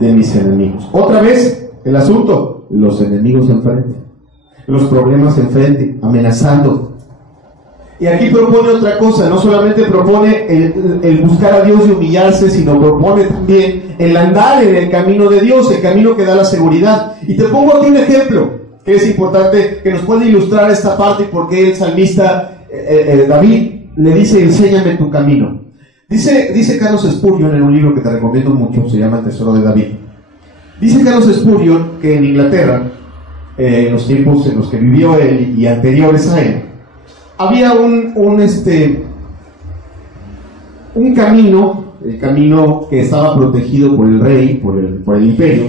de mis enemigos. Otra vez el asunto: los enemigos enfrente, los problemas enfrente, amenazando. Y aquí propone otra cosa. No solamente propone el buscar a Dios y humillarse, sino propone también el andar en el camino de Dios, el camino que da la seguridad. Y te pongo aquí un ejemplo que es importante, que nos puede ilustrar esta parte y por qué el salmista David le dice: enséñame tu camino. Dice Carlos Spurgeon en un libro que te recomiendo mucho, se llama El Tesoro de David. Dice Carlos Spurgeon que en Inglaterra, en los tiempos en los que vivió él y anteriores a él, había un camino, el camino que estaba protegido por el rey, por el imperio.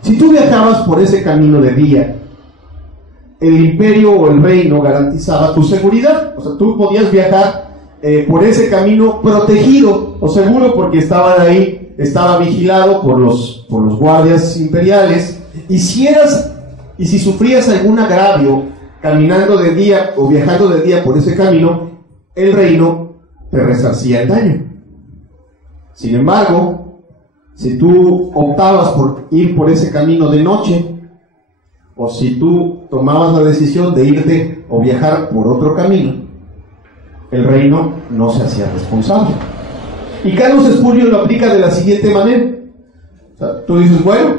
Si tú viajabas por ese camino de día, el imperio o el reino garantizaba tu seguridad. O sea, tú podías viajar por ese camino protegido o seguro, porque estaba vigilado por los guardias imperiales, y si sufrías algún agravio caminando de día o viajando de día por ese camino, el reino te resarcía el daño. Sin embargo, si tú optabas por ir por ese camino de noche, o si tú tomabas la decisión de irte o viajar por otro camino, el reino no se hacía responsable. Y Carlos Spurgeon lo aplica de la siguiente manera. O sea, tú dices: bueno,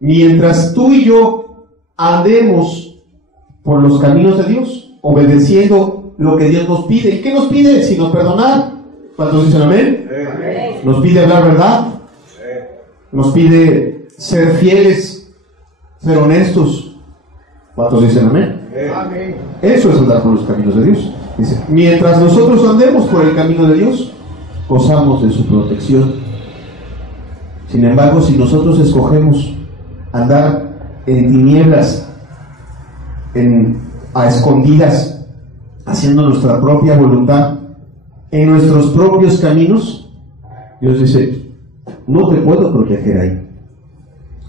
mientras tú y yo andemos por los caminos de Dios, obedeciendo lo que Dios nos pide. ¿Y qué nos pide? Sino perdonar. ¿Cuántos dicen amén? Nos pide hablar verdad. Nos pide ser fieles, ser honestos. ¿Cuántos dicen amén? Eso es andar por los caminos de Dios. Dice, mientras nosotros andemos por el camino de Dios, gozamos de su protección. Sin embargo, si nosotros escogemos andar en tinieblas, a escondidas, haciendo nuestra propia voluntad, en nuestros propios caminos, Dios dice, no te puedo proteger ahí.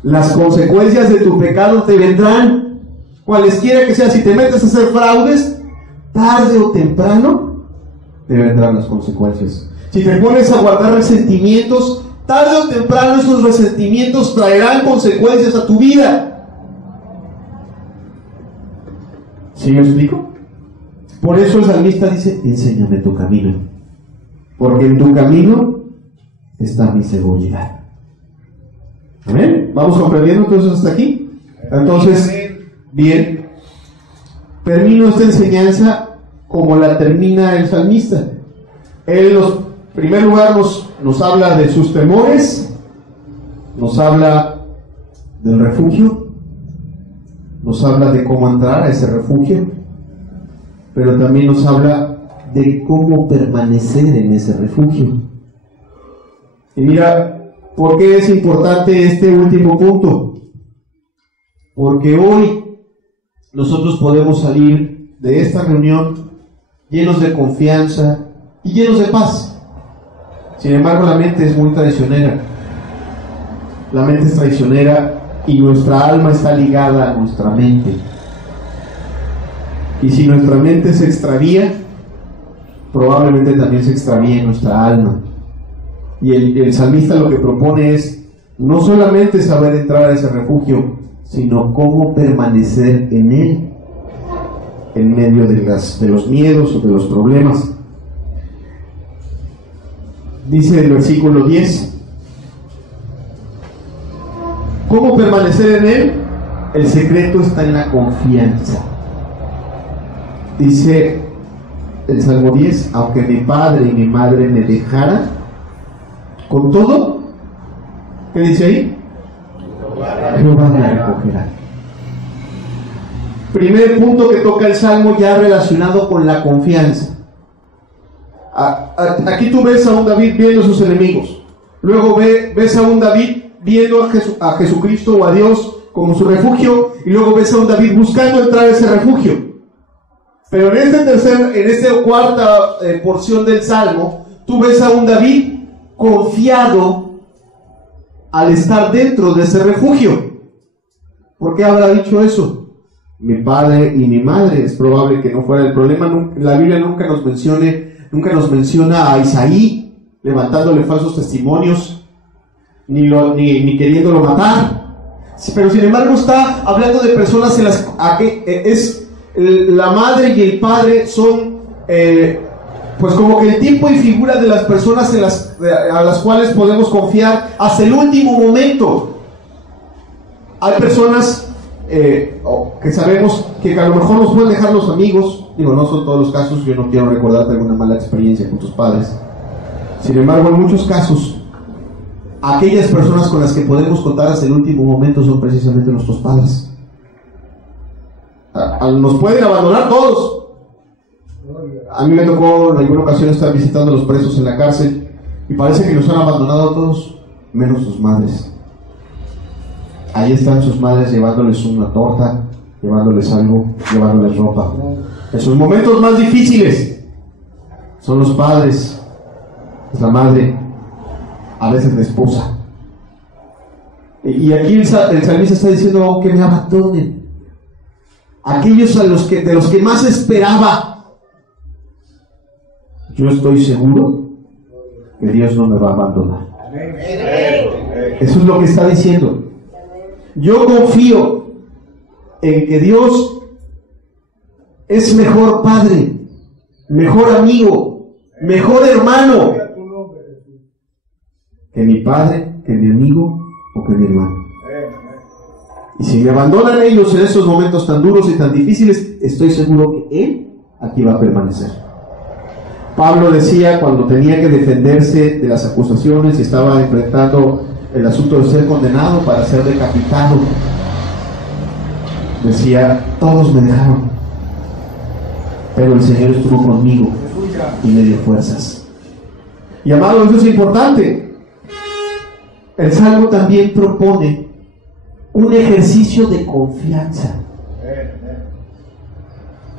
Las consecuencias de tu pecado te vendrán, cualesquiera que sea. Si te metes a hacer fraudes, tarde o temprano te vendrán las consecuencias. Si te pones a guardar resentimientos, tarde o temprano esos resentimientos traerán consecuencias a tu vida. ¿Sí me explico? Por eso el salmista dice, enséñame tu camino, porque en tu camino está mi seguridad. ¿Amén? ¿Vamos comprendiendo entonces hasta aquí? Entonces, bien, termino esta enseñanza como la termina el salmista. Él, en primer lugar, nos habla de sus temores, nos habla del refugio, nos habla de cómo entrar a ese refugio, pero también nos habla de cómo permanecer en ese refugio. Y mira, ¿por qué es importante este último punto? Porque hoy nosotros podemos salir de esta reunión llenos de confianza y llenos de paz. Sin embargo, la mente es muy traicionera. La mente es traicionera y nuestra alma está ligada a nuestra mente. Y si nuestra mente se extravía, probablemente también se extravíe nuestra alma. Y el salmista lo que propone es no solamente saber entrar a ese refugio, sino cómo permanecer en él, en medio de los miedos o de los problemas. Dice el versículo 10, ¿cómo permanecer en él? El secreto está en la confianza. Dice el Salmo 10, aunque mi padre y mi madre me dejaran, con todo, ¿qué dice ahí? Jehová me recogerá. Primer punto que toca el Salmo ya relacionado con la confianza. Aquí tú ves a un David viendo a sus enemigos. Luego ves a un David viendo a Jesucristo o a Dios como su refugio. Y luego ves a un David buscando entrar a ese refugio. Pero en esta cuarta porción del Salmo, tú ves a un David confiado al estar dentro de ese refugio. ¿Por qué habrá dicho eso? Mi padre y mi madre. Es probable que no fuera el problema. La Biblia nunca nos menciona a Isaí levantándole falsos testimonios, ni queriéndolo matar. Pero sin embargo está hablando de personas en las que la madre y el padre son pues como que el tipo y figura de las personas a las cuales podemos confiar hasta el último momento. Hay personas que sabemos que a lo mejor nos pueden dejar los amigos. Digo, no son todos los casos, yo no quiero recordarte alguna mala experiencia con tus padres. Sin embargo, en muchos casos, aquellas personas con las que podemos contar hasta el último momento son precisamente nuestros padres. Nos pueden abandonar todos. A mí me tocó en alguna ocasión estar visitando a los presos en la cárcel y parece que nos han abandonado a todos, menos sus madres. Ahí están sus madres llevándoles una torta, llevándoles algo, llevándoles ropa. En sus momentos más difíciles son los padres, es la madre, a veces la esposa. Y aquí el salmista está diciendo, aunque me abandonen, aquellos de los que más esperaba, yo estoy seguro que Dios no me va a abandonar. Eso es lo que está diciendo. Yo confío en que Dios es mejor padre, mejor amigo, mejor hermano que mi padre, que mi amigo o que mi hermano. Y si me abandonan ellos en estos momentos tan duros y tan difíciles, estoy seguro que Él aquí va a permanecer. Pablo decía, cuando tenía que defenderse de las acusaciones y estaba enfrentando el asunto de ser condenado para ser decapitado, decía, todos me dejaron, pero el Señor estuvo conmigo y me dio fuerzas. Y amado, eso es importante. El Salmo también propone un ejercicio de confianza,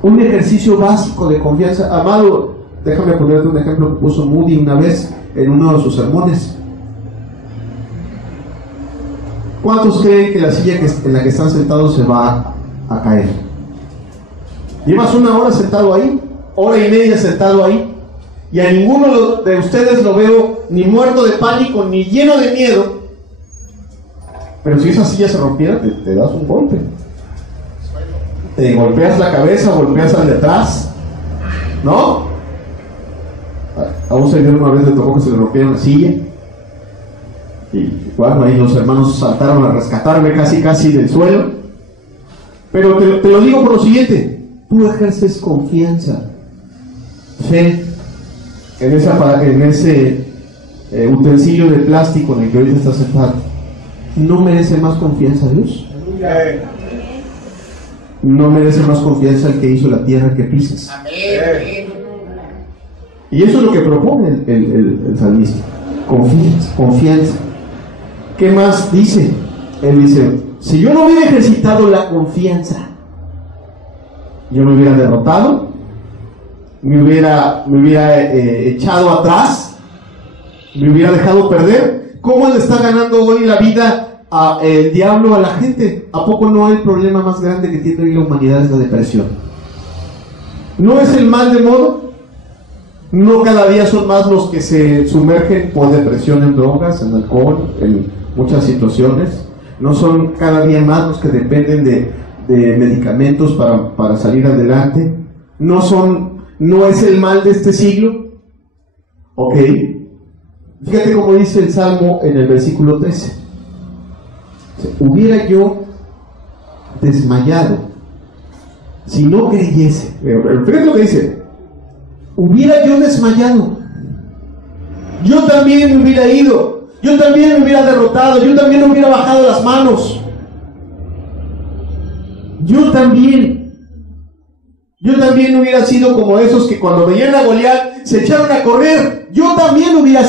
un ejercicio básico de confianza. Amado, déjame ponerte un ejemplo que puso Moody una vez en uno de sus sermones. ¿Cuántos creen que la silla en la que están sentados se va a caer? Llevas una hora sentado ahí, hora y media sentado ahí, y a ninguno de ustedes lo veo ni muerto de pánico ni lleno de miedo. Pero si esa silla se rompiera, te das un golpe. Te golpeas la cabeza, golpeas al de atrás, ¿no? A un señor una vez le tocó que se le rompiera una silla. Y bueno, ahí los hermanos saltaron a rescatarme casi del suelo. Pero te lo digo por lo siguiente: tú ejerces confianza, fe en ese utensilio de plástico en el que ahorita estás sentado. ¿No merece más confianza Dios? ¿No merece más confianza el que hizo la tierra que pisas? Y eso es lo que propone el salmista: confianza. ¿Qué más dice? Él dice, si yo no hubiera ejercitado la confianza, yo me hubiera derrotado, me hubiera echado atrás, me hubiera dejado perder. ¿Cómo le está ganando hoy la vida el diablo a la gente? ¿A poco no el problema más grande que tiene hoy la humanidad es la depresión? ¿No es el mal de modo? ¿No cada día son más los que se sumergen por depresión en drogas, en alcohol, en muchas situaciones? ¿No son cada día más los que dependen de medicamentos para salir adelante? ¿No es el mal de este siglo? Ok. Fíjate cómo dice el Salmo en el versículo 13. Hubiera yo desmayado si no creyese. Fíjate lo que dice: hubiera yo desmayado, yo también me hubiera ido, yo también me hubiera derrotado, yo también me hubiera bajado las manos, yo también hubiera sido como esos que cuando veían a Goliat se echaron a correr. Yo también hubiera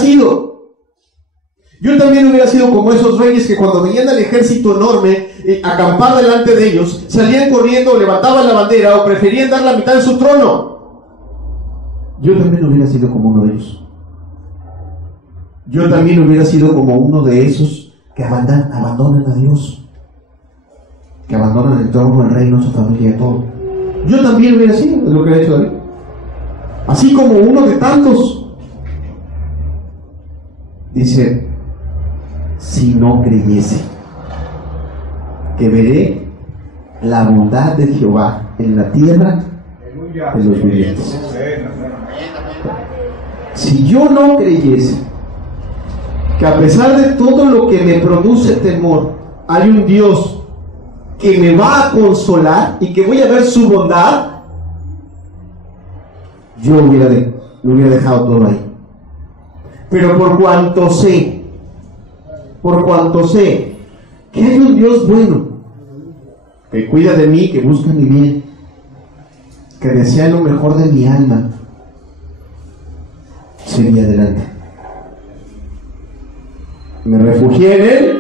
sido como esos reyes que cuando veían al ejército enorme acampar delante de ellos, salían corriendo, levantaban la bandera o preferían dar la mitad de su trono. Yo también hubiera sido como uno de ellos. Yo también hubiera sido como uno de esos que abandonan a Dios, que abandonan el trono, el reino, su familia, todo. Yo también hubiera sido, es lo que ha hecho David. Así como uno de tantos. Dice, si no creyese que veré la bondad de Jehová en la tierra de los vivientes. Si yo no creyese que a pesar de todo lo que me produce temor, hay un Dios que me va a consolar y que voy a ver su bondad, yo lo hubiera dejado todo ahí. Pero por cuanto sé que hay un Dios bueno, que cuida de mí, que busca mi bien, que desea lo mejor de mi alma, seguí adelante. Me refugié en Él,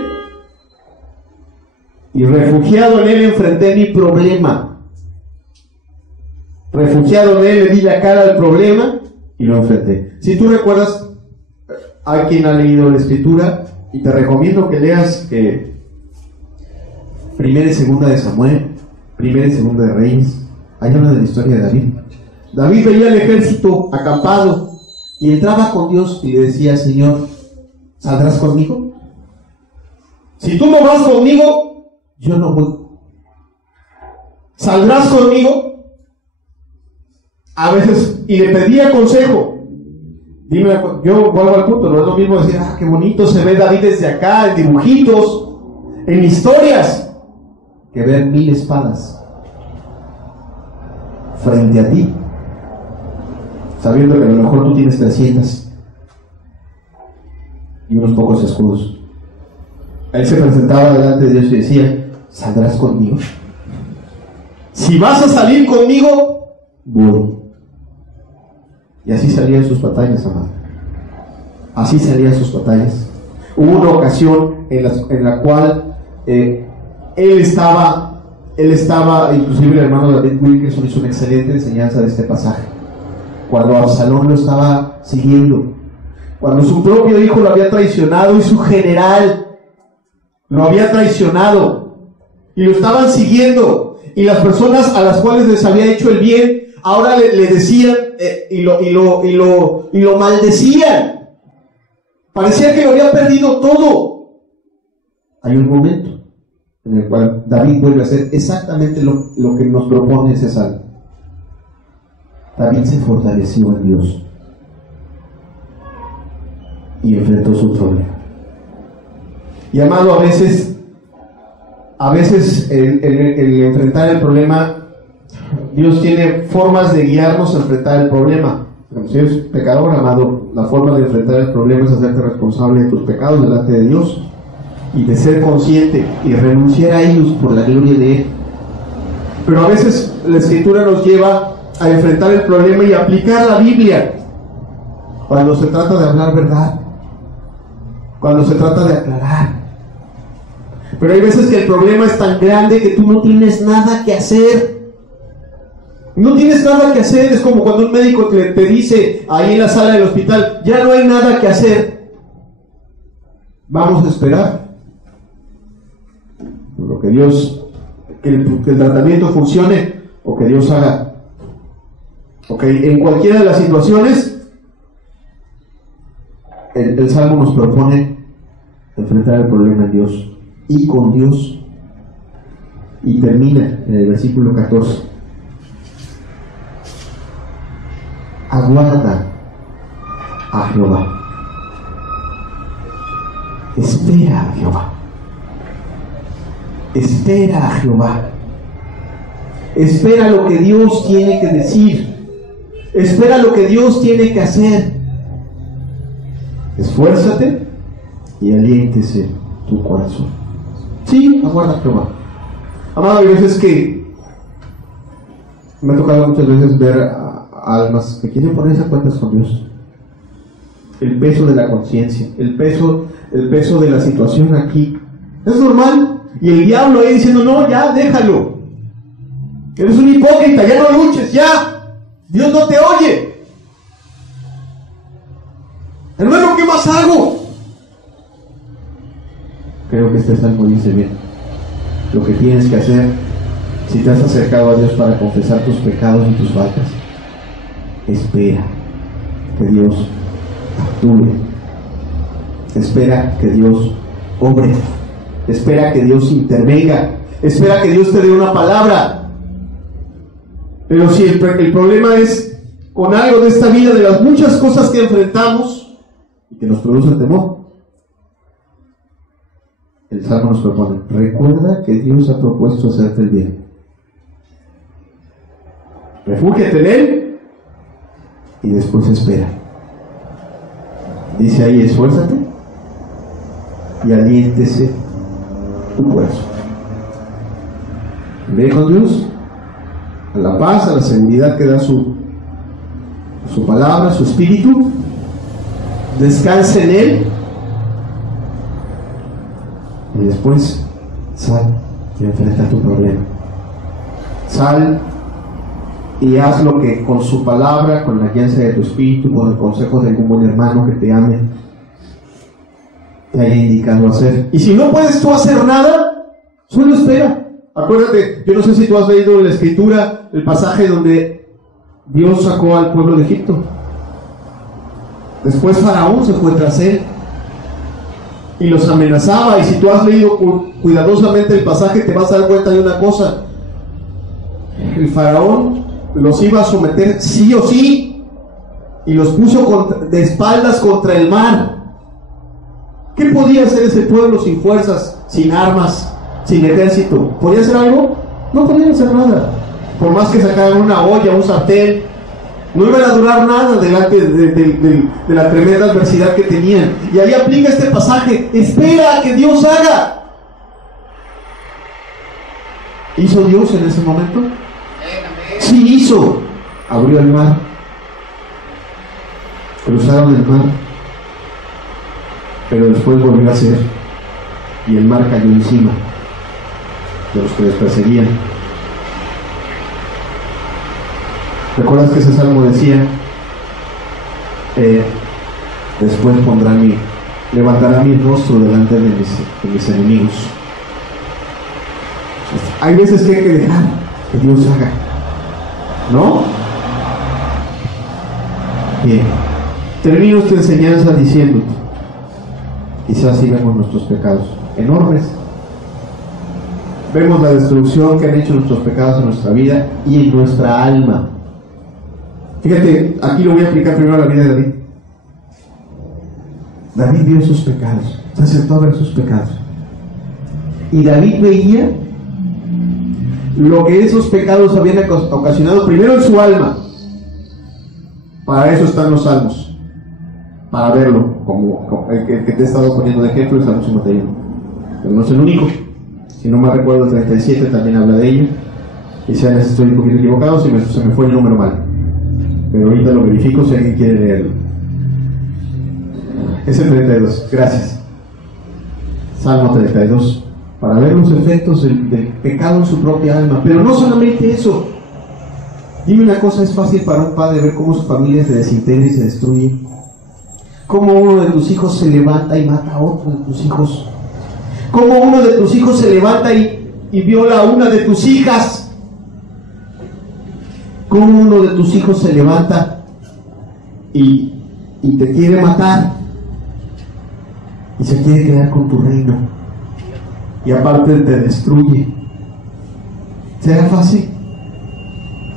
y refugiado en Él enfrenté mi problema. Refugiado en Él le di la cara al problema y lo enfrenté. Si tú recuerdas, hay quien ha leído la Escritura, y te recomiendo que leas Primera y Segunda de Samuel, Primera y Segunda de Reyes. Ahí habla de la historia de David. David veía el ejército acampado y entraba con Dios y le decía: Señor, ¿saldrás conmigo? Si tú no vas conmigo, yo no voy. ¿Saldrás conmigo? A veces, y le pedía consejo. Dime, yo vuelvo al punto, no es lo mismo decir, qué bonito se ve David desde acá, en dibujitos, en historias. que ver 1000 espadas frente a ti, sabiendo que a lo mejor tú tienes 300 y unos pocos escudos. Él se presentaba delante de Dios y decía: ¿saldrás conmigo? Si vas a salir conmigo, voy. Y así salían sus batallas, amado. Así salían sus batallas. Hubo una ocasión en la cual él estaba, inclusive el hermano David Wilkerson hizo una excelente enseñanza de este pasaje. Cuando Absalón lo estaba siguiendo, cuando su propio hijo lo había traicionado y su general lo había traicionado y lo estaban siguiendo, y las personas a las cuales les había hecho el bien ahora le decían y lo maldecían. Parecía que lo había perdido todo. Hay un momento en el cual David vuelve a hacer exactamente lo que nos propone ese salmo. David se fortaleció en Dios y enfrentó su problema. Y amado, a veces el enfrentar el problema, Dios tiene formas de guiarnos a enfrentar el problema. Si eres pecador, amado, la forma de enfrentar el problema es hacerte responsable de tus pecados delante de Dios y de ser consciente y renunciar a ellos por la gloria de Él. Pero a veces la Escritura nos lleva a enfrentar el problema y aplicar la Biblia cuando se trata de hablar verdad, cuando se trata de aclarar. Pero hay veces que el problema es tan grande que tú no tienes nada que hacer. No tienes nada que hacer. Es como cuando un médico te dice ahí en la sala del hospital: ya no hay nada que hacer. Vamos a esperar lo que Dios, que el tratamiento funcione o que Dios haga. En cualquiera de las situaciones, el Salmo nos propone enfrentar el problema en Dios y con Dios. Y termina en el versículo 14: aguarda a Jehová, espera a Jehová, espera a Jehová, espera lo que Dios tiene que decir, espera lo que Dios tiene que hacer. Esfuérzate y aliéntese tu corazón. Sí, aguarda a Jehová. Amado, hay veces que me ha tocado muchas veces ver almas que quieren ponerse a cuentas con Dios. El peso de la conciencia, el peso de la situación aquí es normal, y el diablo ahí diciendo: no, ya déjalo, eres un hipócrita, ya no luches, ya Dios no te oye. Hermano, ¿qué más hago? Creo que este salmo dice bien lo que tienes que hacer si te has acercado a Dios para confesar tus pecados y tus faltas. Espera que Dios actúe, espera que Dios obre, espera que Dios intervenga, espera que Dios te dé una palabra. Pero si el problema es con algo de esta vida, de las muchas cosas que enfrentamos y que nos producen temor, el Salmo nos propone: recuerda que Dios ha propuesto hacerte el bien, refúgiate en Él y después espera. Dice ahí: esfuérzate y aliéntese tu corazón. Ve con Dios a la paz, a la seguridad que da su palabra, su espíritu. Descansa en Él y después sal y enfrenta tu problema. Sal y haz lo que con su palabra, con la guianza de tu espíritu, con el consejo de algún buen hermano que te ame, te haya indicado hacer. Y si no puedes tú hacer nada, solo espera. Acuérdate, yo no sé si tú has leído en la Escritura el pasaje donde Dios sacó al pueblo de Egipto. Después Faraón se fue tras él y los amenazaba. Y si tú has leído cuidadosamente el pasaje, te vas a dar cuenta de una cosa: el Faraón los iba a someter sí o sí, y los puso de espaldas contra el mar. ¿Qué podía hacer ese pueblo sin fuerzas, sin armas, sin ejército, ¿podía hacer algo? No podían hacer nada. Por más que sacaran una olla, un sartén, no iban a durar nada delante de la tremenda adversidad que tenían. Y ahí aplica este pasaje: espera a que Dios haga. ¿Hizo Dios en ese momento? Sí hizo. Abrió el mar, cruzaron el mar, pero después volvió a hacer, y el mar cayó encima de los que les perseguían. ¿Recuerdas que ese salmo decía, después levantará mi rostro delante de mis enemigos? Hay veces que hay que dejar que Dios haga, ¿no? Bien, termino esta enseñanza diciéndote, quizás sí vemos nuestros pecados enormes, vemos la destrucción que han hecho nuestros pecados en nuestra vida y en nuestra alma. Fíjate, aquí lo voy a aplicar primero a la vida de David. David vio sus pecados, se acertó a ver sus pecados, y David veía lo que esos pecados habían ocasionado primero en su alma. Para eso están los salmos, para verlo, como el que te he estado poniendo de ejemplo, el Salmo 51. Pero no es el único. Si no me recuerdo, el 37 también habla de ello. Quizás estoy un poquito equivocado, se me fue el número mal, pero ahorita lo verifico si alguien quiere leerlo. Es el 32, gracias. Salmo 32, para ver los efectos del pecado en su propia alma. Pero no solamente eso. Dime una cosa: es fácil para un padre ver cómo su familia se desintegra y se destruye, cómo uno de tus hijos se levanta y mata a otro de tus hijos, cómo uno de tus hijos se levanta y viola a una de tus hijas, cómo uno de tus hijos se levanta y te quiere matar y se quiere quedar con tu reino, y aparte te destruye. ¿Será fácil?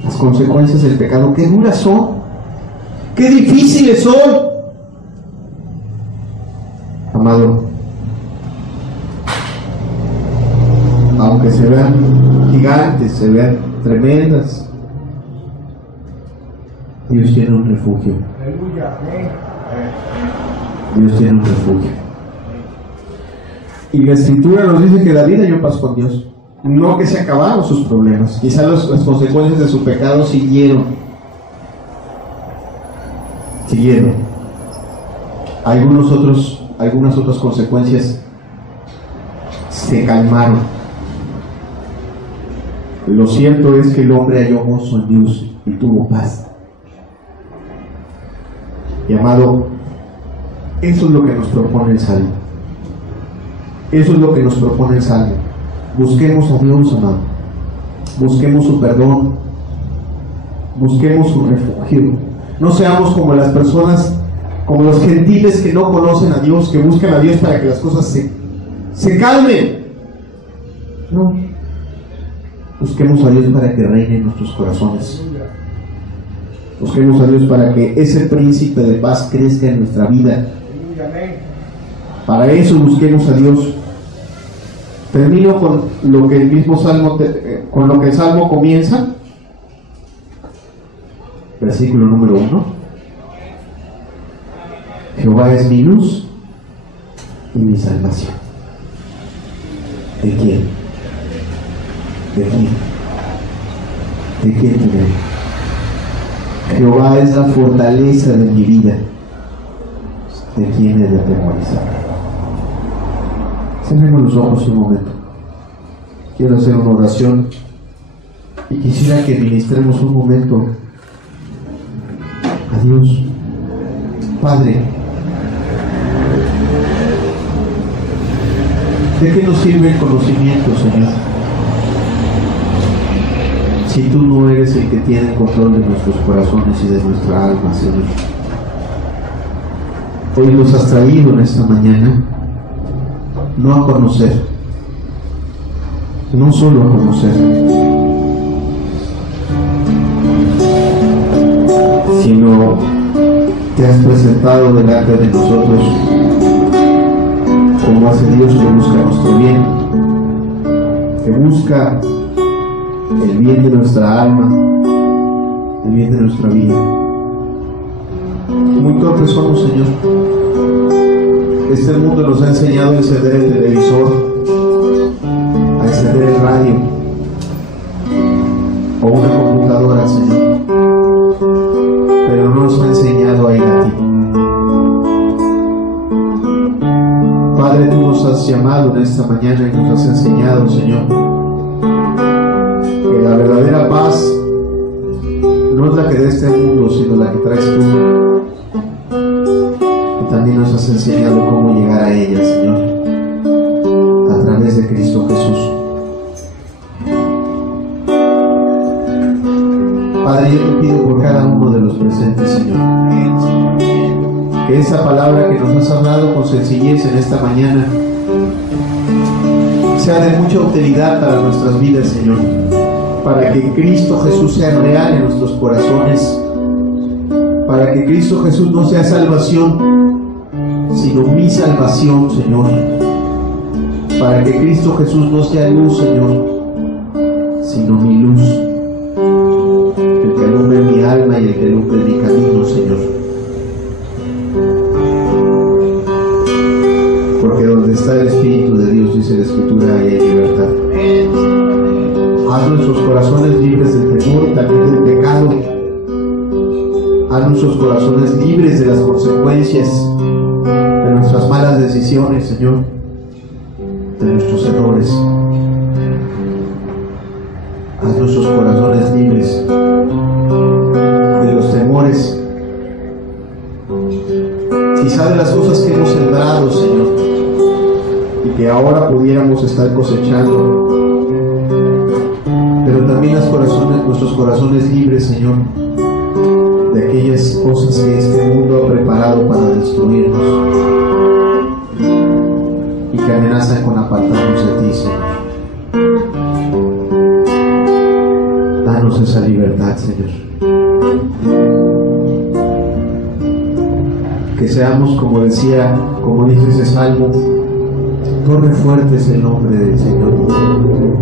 Las consecuencias del pecado, qué duras son, qué difíciles son. Amado, aunque se vean gigantes, se vean tremendas, Dios tiene un refugio. Dios tiene un refugio. Y la Escritura nos dice que David halló paz con Dios. No que se acabaron sus problemas, quizás las consecuencias de su pecado siguieron. Algunas otras consecuencias se calmaron. Lo cierto es que el hombre halló gozo en Dios y tuvo paz. Y amado, eso es lo que nos propone el Salmo. Eso es lo que nos propone el Salmo. Busquemos a Dios, amado. Busquemos su perdón. Busquemos su refugio. No seamos como las personas, como los gentiles que no conocen a Dios, que buscan a Dios para que las cosas se calmen. No. Busquemos a Dios para que reine en nuestros corazones. Busquemos a Dios para que ese príncipe de paz crezca en nuestra vida. Para eso busquemos a Dios. Termino con lo que el mismo Salmo, con lo que el Salmo comienza. Versículo número 1. Jehová es mi luz y mi salvación. ¿De quién? ¿De quién? ¿De quién temer? Jehová es la fortaleza de mi vida. ¿De quién he de atemorizar? Cerremos los ojos un momento. Quiero hacer una oración y quisiera que ministremos un momento a Dios. Padre, ¿de qué nos sirve el conocimiento, Señor, si tú no eres el que tiene el control de nuestros corazones y de nuestra alma, Señor? Hoy nos has traído en esta mañana no a conocer, no solo a conocer, sino te has presentado delante de nosotros como hace Dios que busca nuestro bien, que busca el bien de nuestra alma, el bien de nuestra vida. Muy torpes somos, Señor. Este mundo nos ha enseñado a encender el televisor, a encender el radio o una computadora, Señor, pero no nos ha enseñado a ir a ti. Padre, tú nos has llamado en esta mañana y nos has enseñado, Señor, que la verdadera paz no es la que de este mundo, sino la que traes tú. Y también nos has enseñado cómo llegar a ella, Señor, a través de Cristo Jesús. Padre, yo te pido por cada uno de los presentes, Señor, que esa palabra que nos has hablado con sencillez en esta mañana sea de mucha utilidad para nuestras vidas, Señor, para que Cristo Jesús sea real en nuestros corazones, para que Cristo Jesús no sea salvación, sino mi salvación, Señor, para que Cristo Jesús no sea luz, Señor, sino mi luz, el que alumbre mi alma y el que alumbre mi camino, Señor. Porque donde está el Espíritu de Dios, dice la Escritura, hay libertad. Haz nuestros corazones libres del temor y también del pecado. Haz nuestros corazones libres de las consecuencias de nuestras malas decisiones, Señor, de nuestros errores. Haz nuestros corazones libres de los temores, quizá de las cosas que hemos sembrado, Señor, y que ahora pudiéramos estar cosechando, pero también nuestros corazones libres, Señor, de aquellas cosas que este mundo ha preparado para destruirnos y que amenazan con apartarnos de ti, Señor. Danos esa libertad, Señor. Que seamos, como dice ese salmo, torre fuerte es el nombre del Señor.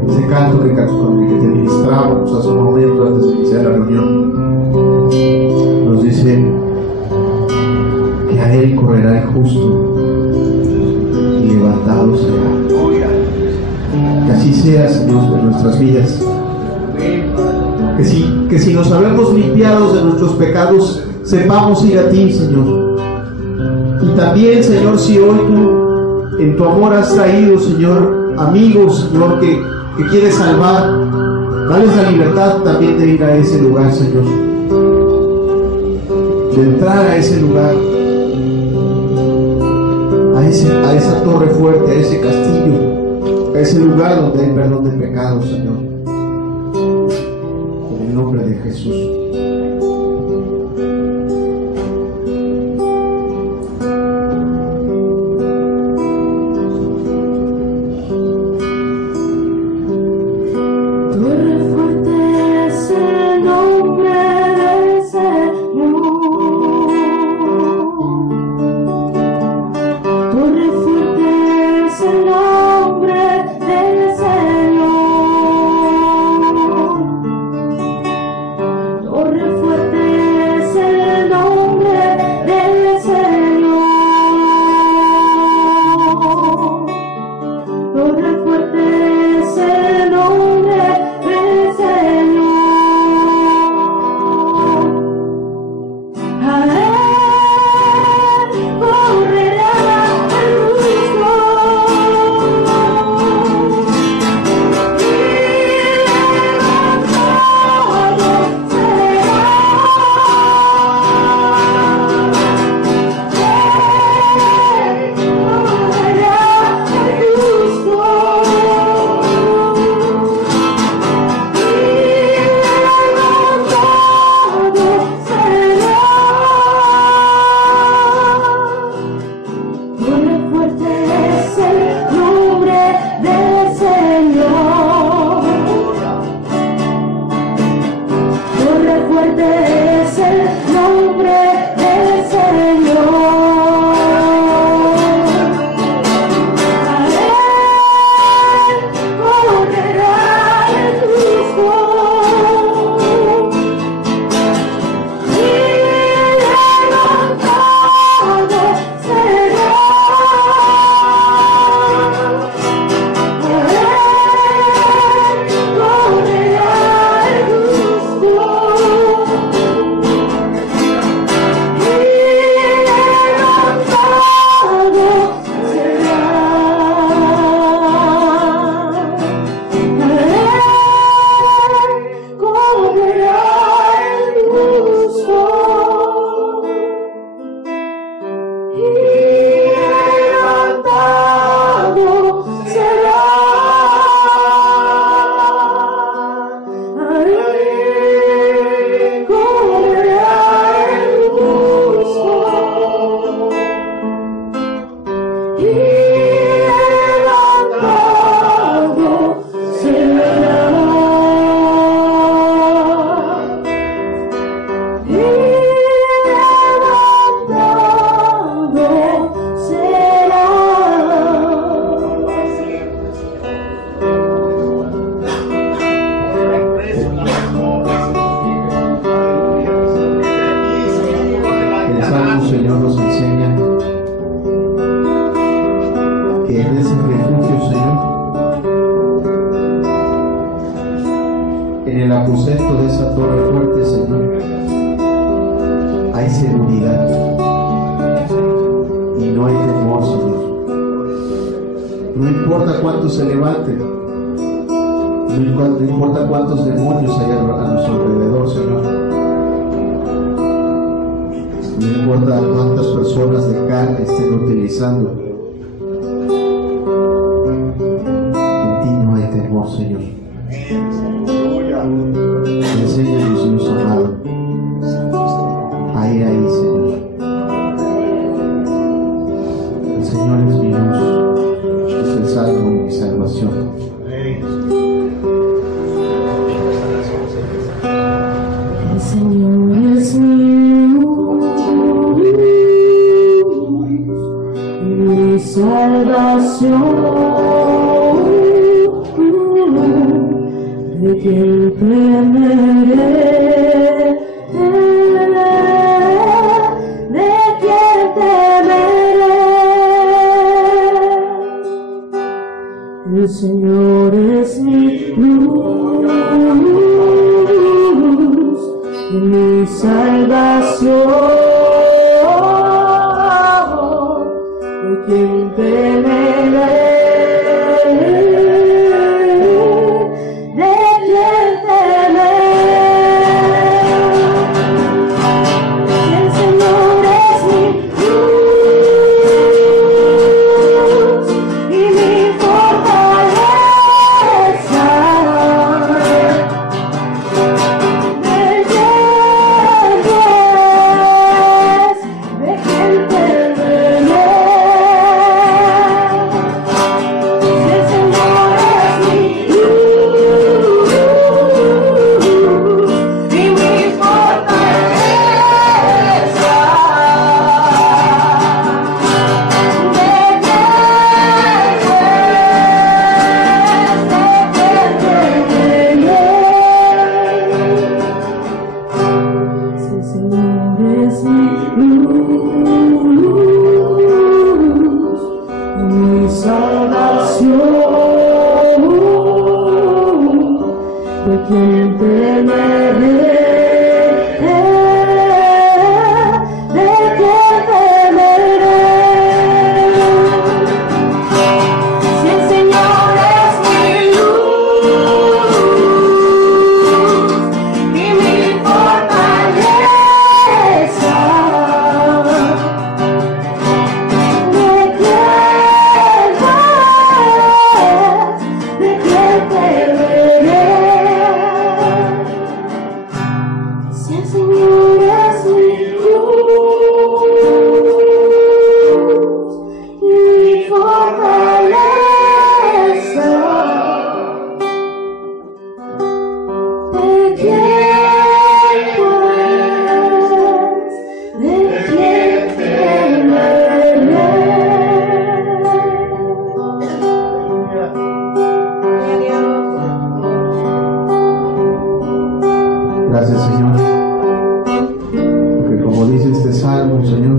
Ese canto que te ministrábamos hace un momento antes de iniciar la reunión nos dice que a él correrá el justo y levantado será. Que así sea, Señor, en nuestras vidas. Que si nos habemos limpiados de nuestros pecados, sepamos ir a ti, Señor. Y también, Señor, si hoy tú en tu amor has traído, Señor, amigos, Señor, que quieres salvar, dales la libertad también de ir a ese lugar, Señor, de entrar a ese lugar, a esa torre fuerte, a ese castillo, a ese lugar donde hay perdón de pecados, Señor, en el nombre de Jesús. Torre enseña que en ese refugio, Señor, en el aposento de esa torre fuerte, Señor, hay seguridad y no hay temor, Señor. No importa cuántos se levanten, no importa cuántos demonios hay a nuestro alrededor, Señor. No importa cuántas personas de carne estén utilizando. En ti no hay temor, Señor. Enséñanos, Dios amado, a ir ahí, Señor. El Señor es mi luz, es el salvo y mi salvación. El Señor es mi luz, mi salvación. ¿De quién temeré? ¿De quién temeré? El Señor es mi luz, mi salvación. ¿De quién temeré? Gracias, Señor, porque como dice este salmo, Señor,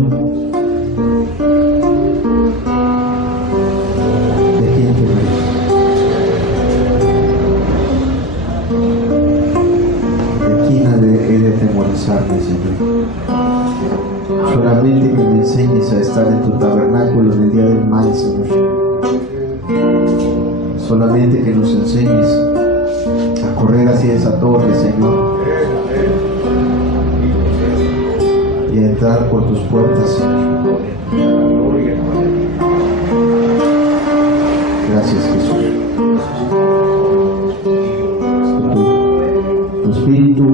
¿de quién temeré? ¿De quién he de temorizarme, Señor? Solamente que me enseñes a estar en tu tabernáculo en el día del mal, Señor. Solamente que nos enseñes a correr hacia esa torre, Señor, y a entrar por tus puertas, Señor. Gracias, Jesús. Tu Espíritu,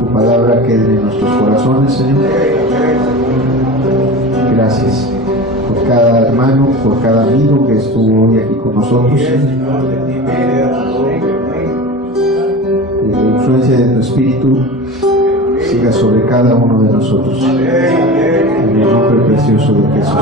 tu palabra quede en nuestros corazones, Señor. Gracias por cada hermano, por cada amigo que estuvo hoy aquí con nosotros. La influencia de tu Espíritu siga sobre cada uno de nosotros. En el nombre precioso de Jesús.